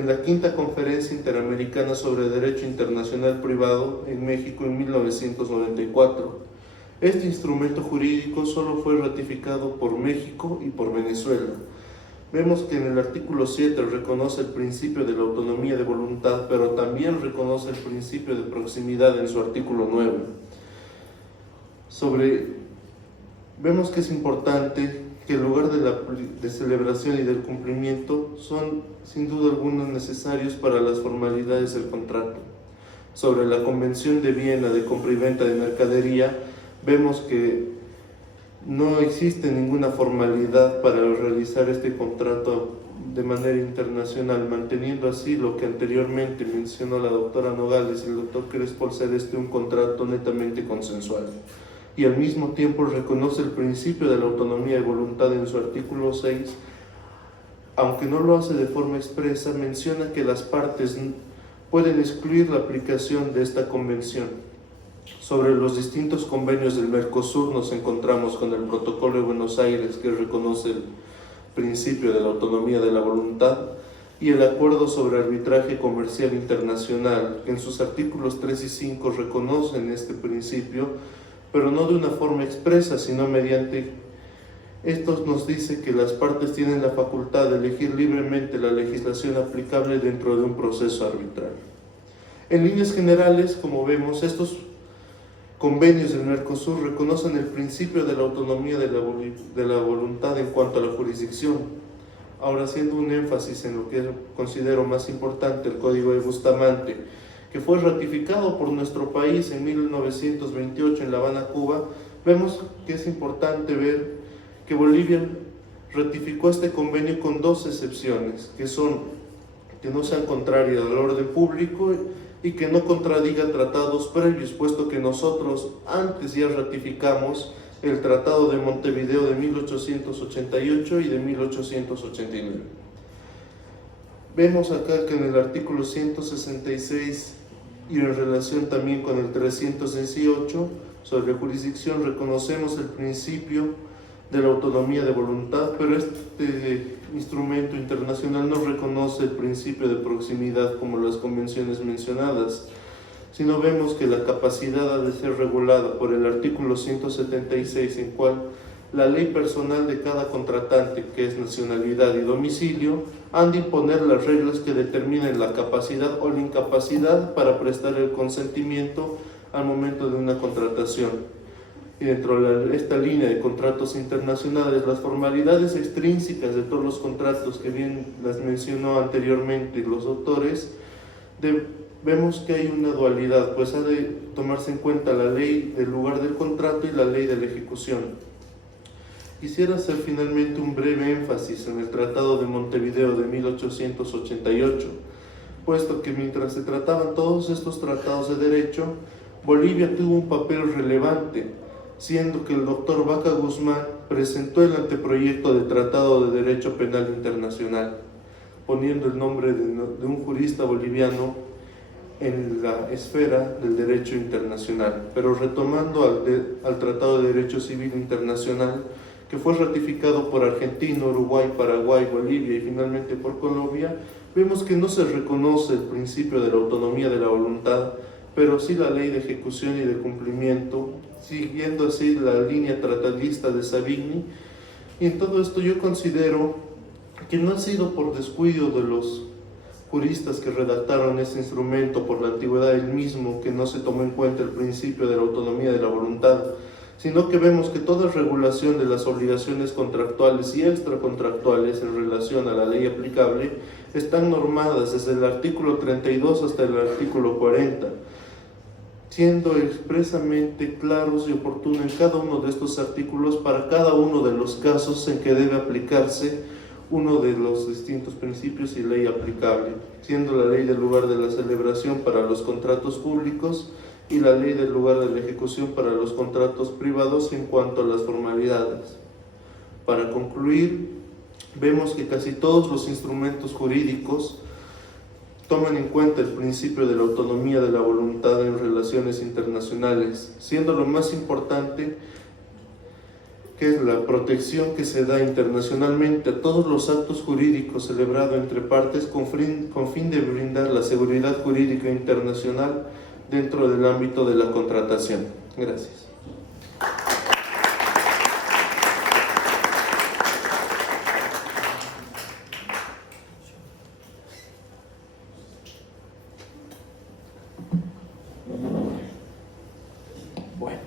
la Quinta Conferencia Interamericana sobre Derecho Internacional Privado en México en 1994. Este instrumento jurídico solo fue ratificado por México y por Venezuela. Vemos que en el artículo 7 reconoce el principio de la autonomía de voluntad, pero también reconoce el principio de proximidad en su artículo 9. Vemos que es importante que el lugar de celebración y del cumplimiento son sin duda alguna necesarios para las formalidades del contrato. Sobre la Convención de Viena de compra y venta de mercadería, vemos que no existe ninguna formalidad para realizar este contrato de manera internacional, manteniendo así lo que anteriormente mencionó la doctora Nogales y el doctor Crespo, ser un contrato netamente consensual. y al mismo tiempo reconoce el principio de la autonomía de voluntad en su artículo 6, aunque no lo hace de forma expresa, menciona que las partes pueden excluir la aplicación de esta convención. Sobre los distintos convenios del Mercosur nos encontramos con el Protocolo de Buenos Aires, que reconoce el principio de la autonomía de la voluntad, y el Acuerdo sobre Arbitraje Comercial Internacional, que en sus artículos 3 y 5 reconocen este principio, pero no de una forma expresa, sino mediante estos nos dice que las partes tienen la facultad de elegir libremente la legislación aplicable dentro de un proceso arbitral. En líneas generales, como vemos, estos convenios del Mercosur reconocen el principio de la autonomía de la voluntad en cuanto a la jurisdicción. Ahora, haciendo un énfasis en lo que considero más importante, el Código de Bustamante, que fue ratificado por nuestro país en 1928 en La Habana, Cuba, vemos que es importante ver que Bolivia ratificó este convenio con dos excepciones, que son que no sean contrarias al orden público y que no contradiga tratados previos, puesto que nosotros antes ya ratificamos el Tratado de Montevideo de 1888 y de 1889. Vemos acá que en el artículo 166 y en relación también con el 318 sobre jurisdicción reconocemos el principio de la autonomía de voluntad, pero este instrumento internacional no reconoce el principio de proximidad como las convenciones mencionadas, sino vemos que la capacidad ha de ser regulada por el artículo 176, en cual la ley personal de cada contratante, que es nacionalidad y domicilio, han de imponer las reglas que determinen la capacidad o la incapacidad para prestar el consentimiento al momento de una contratación. Y dentro de esta línea de contratos internacionales, las formalidades extrínsecas de todos los contratos que bien las mencionó anteriormente los autores, vemos que hay una dualidad, pues ha de tomarse en cuenta la ley del lugar del contrato y la ley de la ejecución. Quisiera hacer finalmente un breve énfasis en el Tratado de Montevideo de 1888, puesto que mientras se trataban todos estos tratados de derecho, Bolivia tuvo un papel relevante, siendo que el doctor Vaca Guzmán presentó el anteproyecto de Tratado de Derecho Penal Internacional, poniendo el nombre de un jurista boliviano en la esfera del derecho internacional. Pero retomando al Tratado de Derecho Civil Internacional, que fue ratificado por Argentina, Uruguay, Paraguay, Bolivia y finalmente por Colombia, vemos que no se reconoce el principio de la autonomía de la voluntad, pero sí la ley de ejecución y de cumplimiento, siguiendo así la línea tratadista de Savigny. Y en todo esto yo considero que no ha sido por descuido de los juristas que redactaron este instrumento, por la antigüedad del mismo, que no se tomó en cuenta el principio de la autonomía de la voluntad, sino que vemos que toda regulación de las obligaciones contractuales y extracontractuales en relación a la ley aplicable están normadas desde el artículo 32 hasta el artículo 40, siendo expresamente claros y oportunos en cada uno de estos artículos para cada uno de los casos en que debe aplicarse uno de los distintos principios y ley aplicable, siendo la ley del lugar de la celebración para los contratos públicos y la ley del lugar de la ejecución para los contratos privados en cuanto a las formalidades. Para concluir, vemos que casi todos los instrumentos jurídicos toman en cuenta el principio de la autonomía de la voluntad en relaciones internacionales, siendo lo más importante que es la protección que se da internacionalmente a todos los actos jurídicos celebrados entre partes con fin de brindar la seguridad jurídica internacional dentro del ámbito de la contratación. Gracias. Bueno,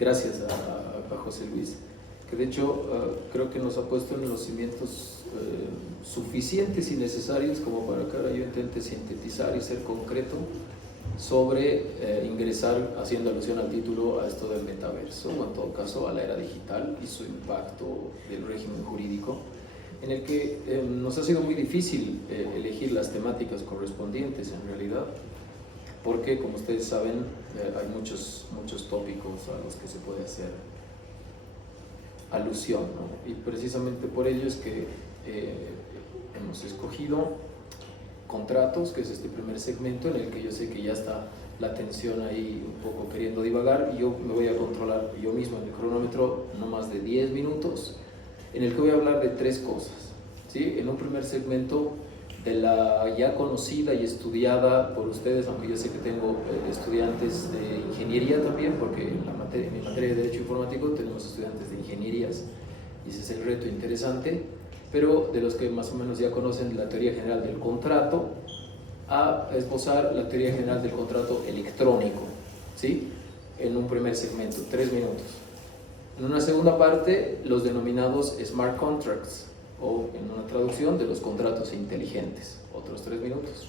gracias a José Luis, que de hecho creo que nos ha puesto en los cimientos suficientes y necesarios como para que ahora yo intente sintetizar y ser concreto sobre ingresar, haciendo alusión al título, a esto del metaverso, o en todo caso a la era digital y su impacto del régimen jurídico, en el que nos ha sido muy difícil elegir las temáticas correspondientes en realidad, porque como ustedes saben hay muchos tópicos a los que se puede hacer alusión, ¿no? Y precisamente por ello es que hemos escogido contratos, que es este primer segmento en el que yo sé que ya está la atención ahí un poco queriendo divagar, y yo me voy a controlar yo mismo en el cronómetro no más de 10 minutos, en el que voy a hablar de 3 cosas, ¿sí? En un primer segmento de la ya conocida y estudiada por ustedes, aunque yo sé que tengo estudiantes de ingeniería también, porque en mi materia de Derecho Informático tenemos estudiantes de ingenierías, y ese es el reto interesante, pero de los que más o menos ya conocen la teoría general del contrato, a esbozar la teoría general del contrato electrónico, ¿sí? En un primer segmento, 3 minutos. En una segunda parte, los denominados smart contracts, o en una traducción de los contratos inteligentes, otros 3 minutos.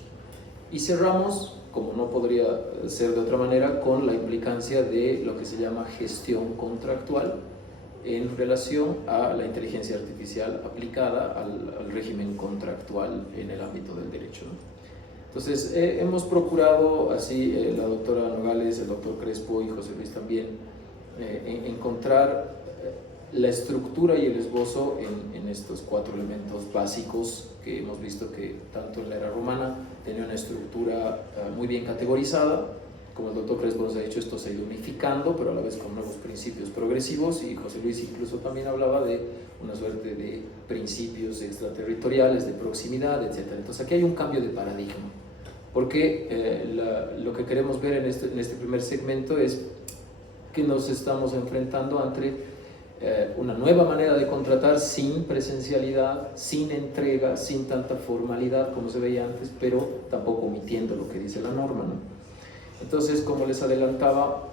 Y cerramos, como no podría ser de otra manera, con la implicancia de lo que se llama gestión contractual en relación a la inteligencia artificial aplicada al régimen contractual en el ámbito del derecho, ¿no? Entonces, hemos procurado, así la doctora Nogales, el doctor Crespo y José Luis también, encontrar la estructura y el esbozo en estos 4 elementos básicos que hemos visto que tanto en la era romana tenía una estructura muy bien categorizada. Como el doctor Crespo nos ha dicho, esto se ha ido unificando, pero a la vez con nuevos principios progresivos, y José Luis incluso también hablaba de una suerte de principios extraterritoriales, de proximidad, etc. Entonces aquí hay un cambio de paradigma, porque lo que queremos ver en este primer segmento es que nos estamos enfrentando ante una nueva manera de contratar sin presencialidad, sin entrega, sin tanta formalidad como se veía antes, pero tampoco omitiendo lo que dice la norma, ¿no? Entonces, como les adelantaba,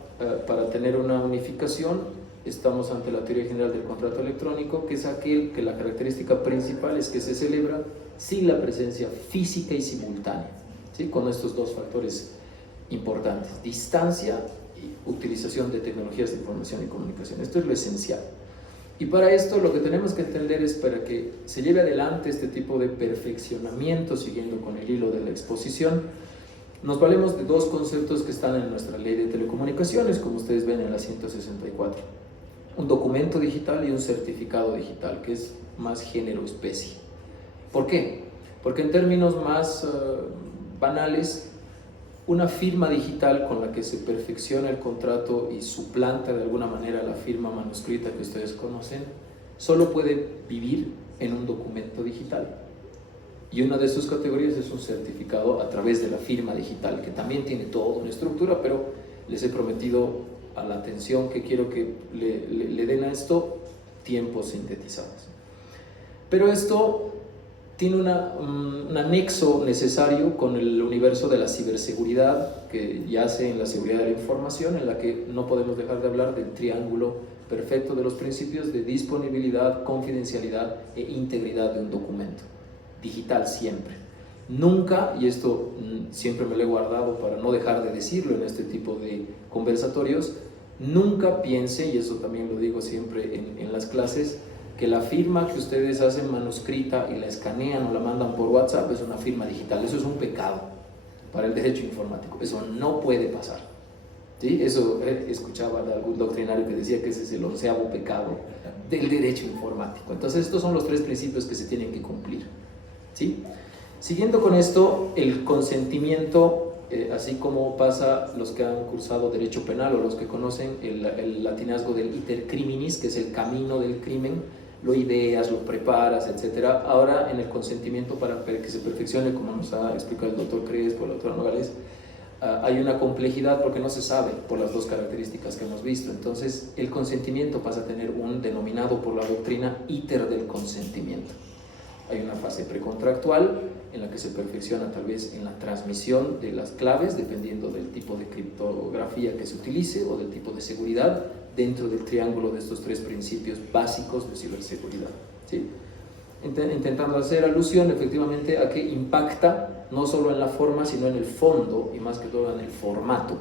para tener una unificación, estamos ante la teoría general del contrato electrónico, que es aquel que la característica principal es que se celebra sin la presencia física y simultánea, ¿sí? Con estos 2 factores importantes: distancia y utilización de tecnologías de información y comunicación. Esto es lo esencial. Y para esto lo que tenemos que entender es, para que se lleve adelante este tipo de perfeccionamiento, siguiendo con el hilo de la exposición, nos valemos de 2 conceptos que están en nuestra ley de telecomunicaciones, como ustedes ven en la 164. Un documento digital y un certificado digital, que es más género especie. ¿Por qué? Porque en términos más banales, una firma digital con la que se perfecciona el contrato y suplanta de alguna manera la firma manuscrita que ustedes conocen, solo puede vivir en un documento digital. Y una de sus categorías es un certificado a través de la firma digital, que también tiene toda una estructura, pero les he prometido a la atención que quiero que le den a esto tiempos sintetizados. Pero esto tiene un anexo necesario con el universo de la ciberseguridad, que yace en la seguridad de la información, en la que no podemos dejar de hablar del triángulo perfecto de los principios de disponibilidad, confidencialidad e integridad de un documento digital siempre. Nunca, y esto siempre me lo he guardado para no dejar de decirlo en este tipo de conversatorios, nunca piense, y eso también lo digo siempre en las clases, que la firma que ustedes hacen manuscrita y la escanean o la mandan por WhatsApp es una firma digital. Eso es un pecado para el derecho informático. Eso no puede pasar, ¿sí? Eso escuchaba de algún doctrinario que decía que ese es el 11º pecado del derecho informático. Entonces estos son los 3 principios que se tienen que cumplir, ¿sí? Siguiendo con esto, el consentimiento, así como pasa los que han cursado derecho penal o los que conocen el latinazgo del iter criminis, que es el camino del crimen, lo ideas, lo preparas, etc. Ahora en el consentimiento, para que se perfeccione, como nos ha explicado el doctor Crespo, la doctora Nogales, hay una complejidad porque no se sabe por las 2 características que hemos visto. Entonces el consentimiento pasa a tener un denominado por la doctrina iter del consentimiento. Hay una fase precontractual en la que se perfecciona tal vez en la transmisión de las claves, dependiendo del tipo de criptografía que se utilice o del tipo de seguridad, dentro del triángulo de estos 3 principios básicos de ciberseguridad, ¿sí? Intentando hacer alusión efectivamente a que impacta no solo en la forma, sino en el fondo y más que todo en el formato.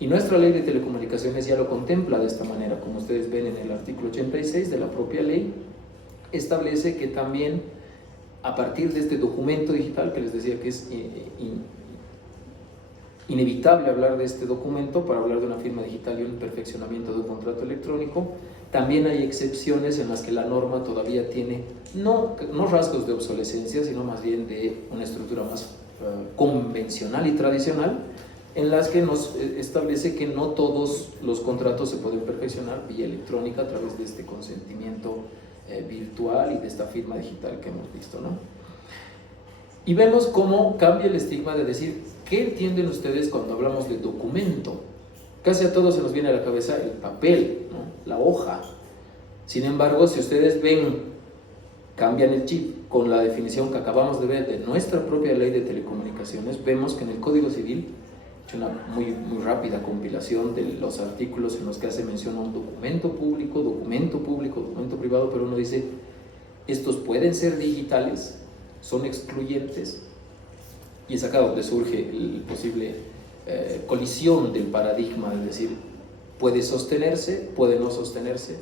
Y nuestra ley de telecomunicaciones ya lo contempla de esta manera, como ustedes ven en el artículo 86 de la propia ley, establece que también a partir de este documento digital que les decía que es inevitable hablar de este documento para hablar de una firma digital y un perfeccionamiento de un contrato electrónico. También hay excepciones en las que la norma todavía tiene no rasgos de obsolescencia, sino más bien de una estructura más convencional y tradicional, en las que nos establece que no todos los contratos se pueden perfeccionar vía electrónica a través de este consentimiento virtual y de esta firma digital que hemos visto, ¿no? Y vemos cómo cambia el estigma de decir, ¿qué entienden ustedes cuando hablamos de documento? Casi a todos se nos viene a la cabeza el papel, ¿no? La hoja. Sin embargo, si ustedes ven, cambian el chip con la definición que acabamos de ver de nuestra propia ley de telecomunicaciones, vemos que en el Código Civil, he hecho una muy rápida compilación de los artículos en los que hace mención a un documento público, documento privado, pero uno dice, estos pueden ser digitales, son excluyentes, y es acá donde surge el posible colisión del paradigma de decir, puede sostenerse, puede no sostenerse,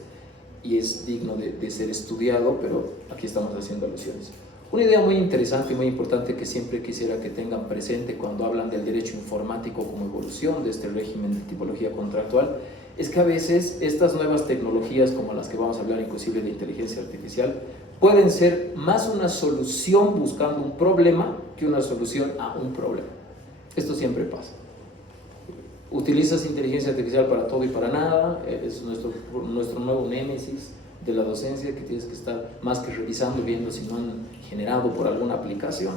y es digno de ser estudiado, pero aquí estamos haciendo alusiones. Una idea muy interesante y muy importante que siempre quisiera que tengan presente cuando hablan del derecho informático como evolución de este régimen de tipología contractual, es que a veces estas nuevas tecnologías, como las que vamos a hablar inclusive de inteligencia artificial, pueden ser más una solución buscando un problema que una solución a un problema. Esto siempre pasa. Utilizas inteligencia artificial para todo y para nada, es nuestro nuevo némesis de la docencia, que tienes que estar más que revisando y viendo si no han generado por alguna aplicación,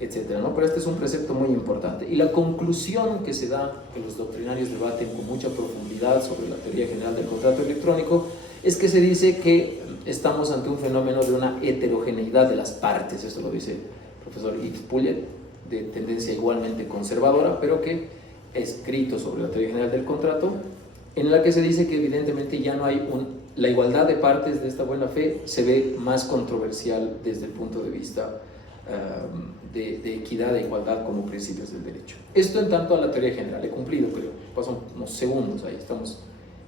etcétera, ¿no? Pero este es un precepto muy importante. Y la conclusión que se da, que los doctrinarios debaten con mucha profundidad sobre la teoría general del contrato electrónico, es que se dice que estamos ante un fenómeno de una heterogeneidad de las partes. Esto lo dice el profesor Yves Pouillet, de tendencia igualmente conservadora, pero que ha escrito sobre la teoría general del contrato, en la que se dice que evidentemente ya no hay la igualdad de partes de esta buena fe se ve más controversial desde el punto de vista de equidad e igualdad como principios del derecho. Esto en tanto a la teoría general, he cumplido, pero pasan unos segundos ahí, estamos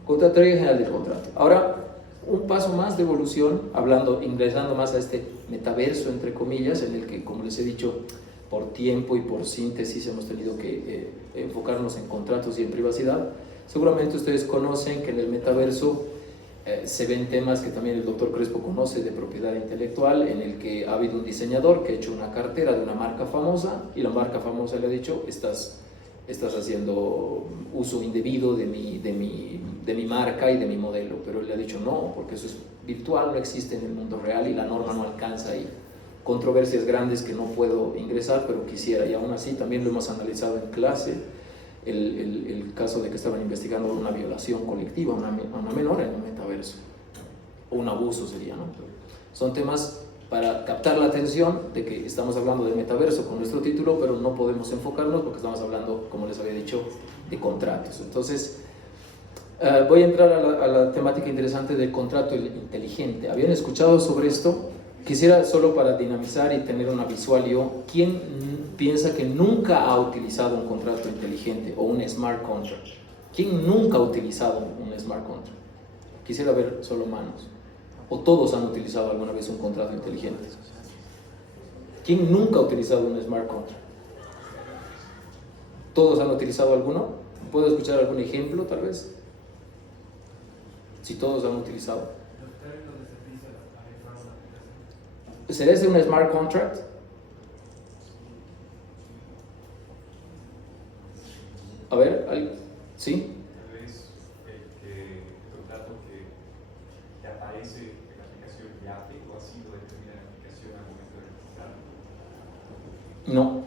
contra la teoría general del contrato. Ahora, un paso más de evolución, ingresando más a este metaverso, entre comillas, en el que, como les he dicho, por tiempo y por síntesis hemos tenido que enfocarnos en contratos y en privacidad. Seguramente ustedes conocen que en el metaverso se ven temas que también el doctor Crespo conoce de propiedad intelectual, en el que ha habido un diseñador que ha hecho una cartera de una marca famosa y la marca famosa le ha dicho, estás haciendo uso indebido de mi marca y de mi modelo, pero él le ha dicho no, porque eso es virtual, no existe en el mundo real y la norma no alcanza ahí. Controversias grandes que no puedo ingresar, pero quisiera, y aún así también lo hemos analizado en clase, el caso de que estaban investigando una violación colectiva a una menor en un metaverso, o un abuso sería, ¿no? Son temas para captar la atención de que estamos hablando del metaverso con nuestro título, pero no podemos enfocarnos porque estamos hablando, como les había dicho, de contratos. Entonces, voy a entrar a la temática interesante del contrato inteligente. ¿Habían escuchado sobre esto? Quisiera solo para dinamizar y tener una visual yo, ¿quién piensa que nunca ha utilizado un contrato inteligente o un smart contract? ¿Quién nunca ha utilizado un smart contract? Quisiera ver solo manos. ¿O todos han utilizado alguna vez un contrato inteligente? ¿Quién nunca ha utilizado un smart contract? ¿Todos han utilizado alguno? ¿Puedo escuchar algún ejemplo tal vez? Si todos han utilizado. ¿Será ese un smart contract? A ver, ¿sí? Tal vez el contrato que aparece en la aplicación YAPE o ha sido determinada en la aplicación al momento de registrar. No.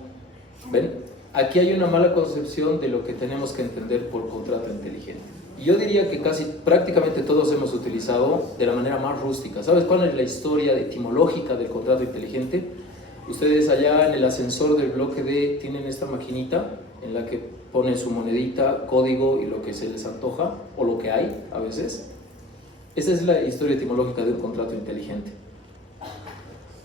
¿Ven? Aquí hay una mala concepción de lo que tenemos que entender por contrato inteligente. Yo diría que prácticamente todos hemos utilizado de la manera más rústica. ¿Sabes cuál es la historia etimológica del contrato inteligente? Ustedes allá en el ascensor del bloque D tienen esta maquinita en la que ponen su monedita, código y lo que se les antoja, o lo que hay a veces. Esa es la historia etimológica de un contrato inteligente.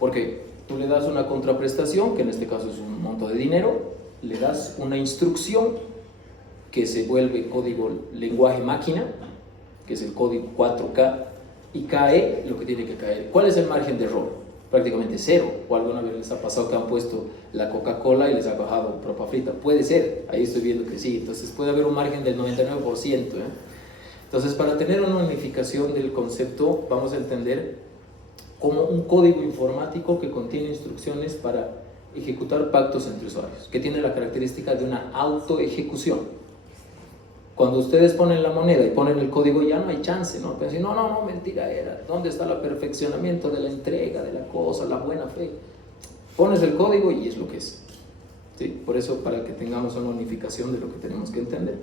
Porque tú le das una contraprestación, que en este caso es un monto de dinero, le das una instrucción que se vuelve código lenguaje máquina, que es el código 4K, y cae lo que tiene que caer. ¿Cuál es el margen de error? prácticamente cero. O alguna vez les ha pasado que han puesto la Coca-Cola y les ha bajado papa frita. Puede ser, ahí estoy viendo que sí. Entonces puede haber un margen del 99%. Entonces, para tener una unificación del concepto, vamos a entender como un código informático que contiene instrucciones para ejecutar pactos entre usuarios, que tiene la característica de una autoejecución. Cuando ustedes ponen la moneda y ponen el código, ya no hay chance, ¿no? Pero si no, mentira era. ¿Dónde está el perfeccionamiento de la entrega, de la cosa, la buena fe? Pones el código y es lo que es. ¿Sí? Por eso, para que tengamos una unificación de lo que tenemos que entender.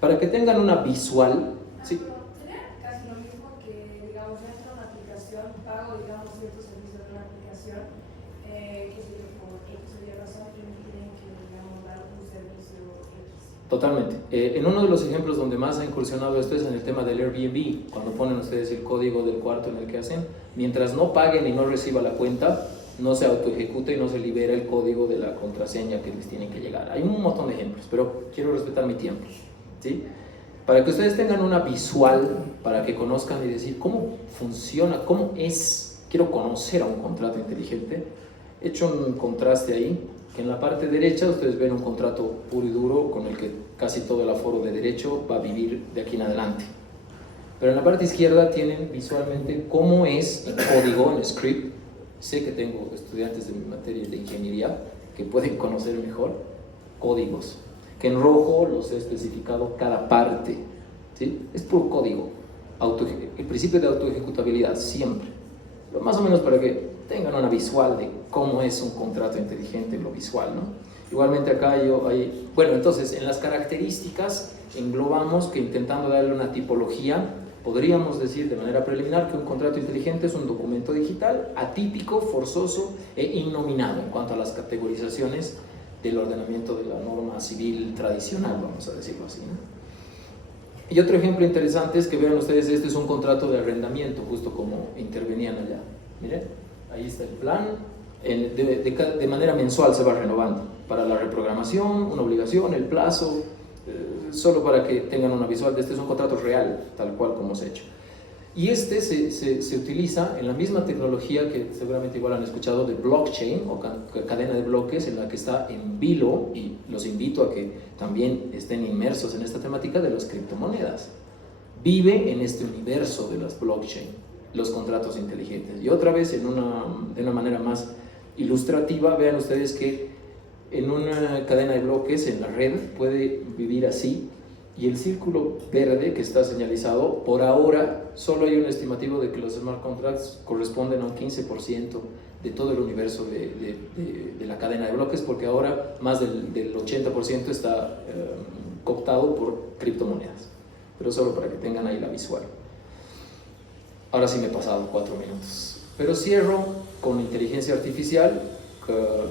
Para que tengan una visual, ¿sí? Sería casi lo mismo que, digamos, dentro de una aplicación, pago, digamos, ciertos servicios de una aplicación, que se por X o Y razón y me tienen que, digamos, dar un servicio X. Totalmente. En uno de los ejemplos donde más ha incursionado esto es en el tema del Airbnb, cuando ponen ustedes el código del cuarto en el que hacen, mientras no paguen y no reciba la cuenta, no se autoejecuta y no se libera el código de la contraseña que les tiene que llegar. Hay un montón de ejemplos, pero quiero respetar mi tiempo, ¿sí? Para que ustedes tengan una visual, para que conozcan y decir cómo funciona, cómo es, quiero conocer a un contrato inteligente, he hecho un contraste ahí, que en la parte derecha ustedes ven un contrato puro y duro con el que casi todo el aforo de derecho va a vivir de aquí en adelante. Pero en la parte izquierda tienen visualmente cómo es en código, en script. Sé que tengo estudiantes de mi materia de ingeniería que pueden conocer mejor códigos, que en rojo los he especificado cada parte, ¿sí? Es puro código, el principio de autoejecutabilidad siempre, pero más o menos para que tengan una visual de cómo es un contrato inteligente en lo visual, ¿no? Igualmente acá bueno, entonces en las características englobamos que intentando darle una tipología, podríamos decir de manera preliminar que un contrato inteligente es un documento digital atípico, forzoso e innominado en cuanto a las categorizaciones del ordenamiento de la norma civil tradicional, vamos a decirlo así, ¿no? Y otro ejemplo interesante es que vean ustedes, este es un contrato de arrendamiento, justo como intervenían allá. Miren, ahí está el plan, de manera mensual se va renovando, para la reprogramación, una obligación, el plazo, solo para que tengan una visual de este es un contrato real, tal cual como se ha hecho. Y este se utiliza en la misma tecnología que seguramente igual han escuchado de blockchain o cadena de bloques, en la que está en vilo, y los invito a que también estén inmersos en esta temática de las criptomonedas. Vive en este universo de las blockchain, los contratos inteligentes. Y otra vez, de una manera más ilustrativa, vean ustedes que en una cadena de bloques en la red puede vivir así, y el círculo verde que está señalizado, por ahora solo hay un estimativo de que los smart contracts corresponden a un 15% de todo el universo de la cadena de bloques, porque ahora más del 80% está cooptado por criptomonedas, pero solo para que tengan ahí la visual. Ahora sí me he pasado 4 minutos, pero cierro con inteligencia artificial,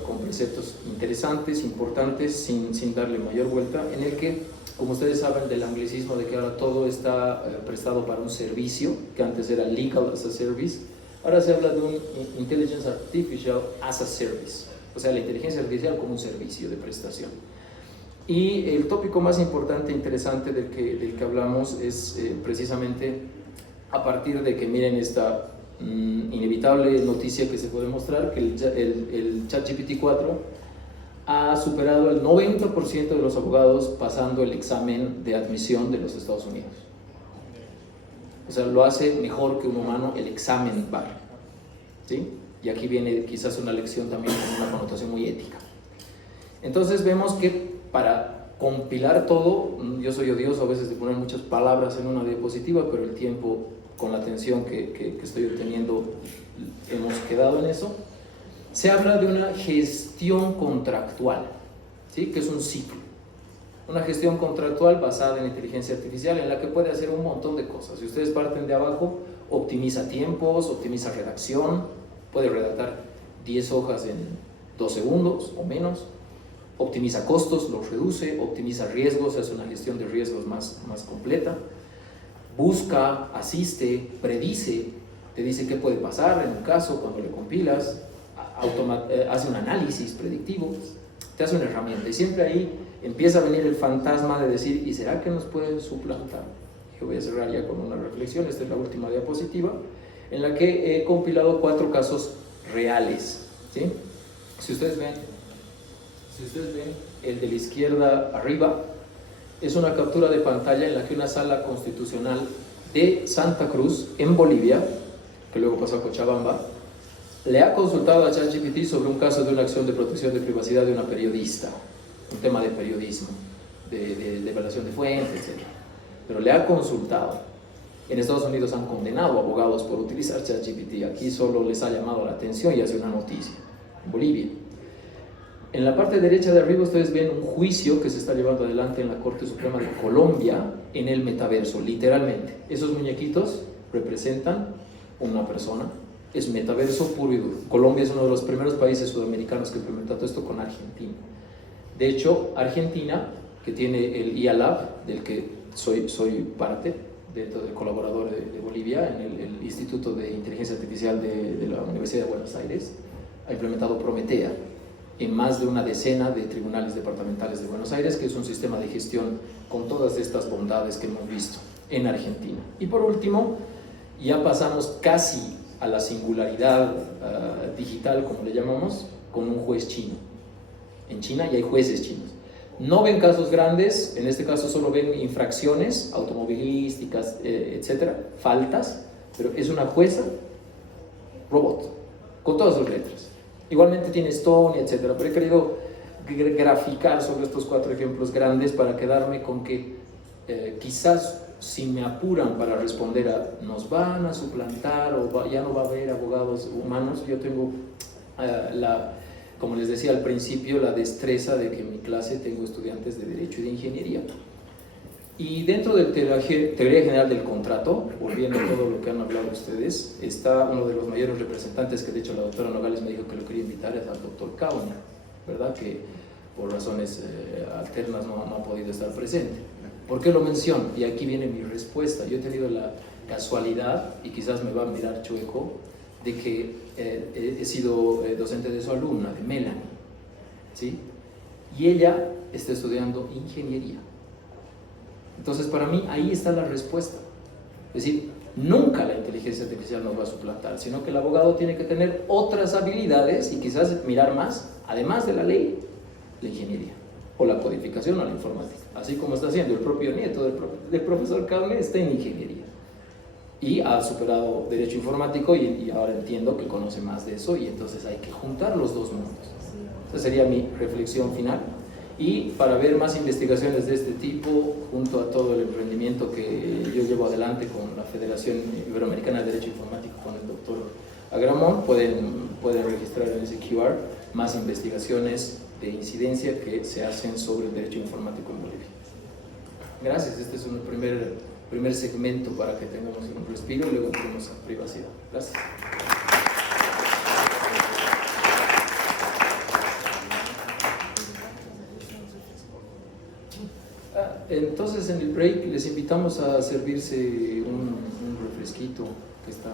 con preceptos interesantes, importantes, sin darle mayor vuelta, en el que, como ustedes saben del anglicismo de que ahora todo está prestado para un servicio, que antes era legal as a service, ahora se habla de un intelligence artificial as a service, o sea, la inteligencia artificial como un servicio de prestación. Y el tópico más importante e interesante del que hablamos es precisamente a partir de que miren esta inevitable noticia que se puede mostrar, que el ChatGPT 4 ha superado el 90% de los abogados pasando el examen de admisión de los Estados Unidos. O sea, lo hace mejor que un humano el examen bar, ¿sí? Y aquí viene quizás una lección también con una connotación muy ética. Entonces vemos que para compilar todo, yo soy odioso a veces de poner muchas palabras en una diapositiva, pero el tiempo, con la atención que estoy obteniendo, hemos quedado en eso. Se habla de una gestión contractual, ¿sí? Que es un ciclo. Una gestión contractual basada en inteligencia artificial en la que puede hacer un montón de cosas. Si ustedes parten de abajo, optimiza tiempos, optimiza redacción, puede redactar 10 hojas en 2 segundos o menos, optimiza costos, los reduce, optimiza riesgos, hace una gestión de riesgos más completa, busca, asiste, predice, te dice qué puede pasar en un caso cuando le compilas, hace un análisis predictivo, te hace una herramienta, y siempre ahí empieza a venir el fantasma de decir, ¿y será que nos pueden suplantar? Yo voy a cerrar ya con una reflexión. Esta es la última diapositiva, en la que he compilado 4 casos reales, ¿sí? Si ustedes ven el de la izquierda arriba, es una captura de pantalla en la que una sala constitucional de Santa Cruz, en Bolivia, que luego pasó a Cochabamba, le ha consultado a ChatGPT sobre un caso de una acción de protección de privacidad de una periodista, un tema de periodismo, de evaluación de fuentes, etc. Pero le ha consultado. En Estados Unidos han condenado a abogados por utilizar ChatGPT. Aquí solo les ha llamado la atención y hace una noticia. En Bolivia. En la parte derecha de arriba ustedes ven un juicio que se está llevando adelante en la Corte Suprema de Colombia en el metaverso, literalmente. Esos muñequitos representan una persona, es metaverso puro y duro. Colombia es uno de los primeros países sudamericanos que implementó esto con Argentina. De hecho, Argentina, que tiene el IA-Lab, del que soy parte, dentro del colaborador de Bolivia, en el Instituto de Inteligencia Artificial de la Universidad de Buenos Aires, ha implementado Prometea en más de una decena de tribunales departamentales de Buenos Aires, que es un sistema de gestión con todas estas bondades que hemos visto en Argentina. Y por último, ya pasamos casi a la singularidad digital, como le llamamos, con un juez chino. En China ya hay jueces chinos. No ven casos grandes, en este caso solo ven infracciones automovilísticas, etcétera, faltas, pero es una jueza robot, con todas sus letras. Igualmente tiene Estonia, etcétera, pero he querido graficar sobre estos 4 ejemplos grandes para quedarme con que quizás si me apuran para responder a nos van a suplantar o ya no va a haber abogados humanos, yo tengo como les decía al principio, la destreza de que en mi clase tengo estudiantes de Derecho y de Ingeniería. Y dentro de la teoría general del contrato, volviendo a todo lo que han hablado ustedes, está uno de los mayores representantes que de hecho la doctora Nogales me dijo que lo quería invitar, es al doctor Cauna, ¿verdad? Que por razones alternas no ha podido estar presente. ¿Por qué lo menciono? Y aquí viene mi respuesta. Yo he tenido la casualidad, y quizás me va a mirar chueco, de que he sido docente de su alumna, de Melanie, ¿sí? Y ella está estudiando ingeniería. Entonces, para mí, ahí está la respuesta. Es decir, nunca la inteligencia artificial nos va a suplantar, sino que el abogado tiene que tener otras habilidades y quizás mirar más, además de la ley, la ingeniería, o la codificación o la informática. Así como está haciendo el propio nieto del profesor Carmen, está en ingeniería. Y ha superado Derecho Informático y ahora entiendo que conoce más de eso y entonces hay que juntar los dos mundos. Esa sería mi reflexión final. Y para ver más investigaciones de este tipo, junto a todo el emprendimiento que yo llevo adelante con la Federación Iberoamericana de Derecho Informático, con el doctor Agramón, pueden registrar en ese QR más investigaciones de incidencia que se hacen sobre el derecho informático en Bolivia. Gracias, este es un primer segmento para que tengamos un respiro y luego entremos a privacidad. Gracias. Entonces en el break les invitamos a servirse un refresquito que está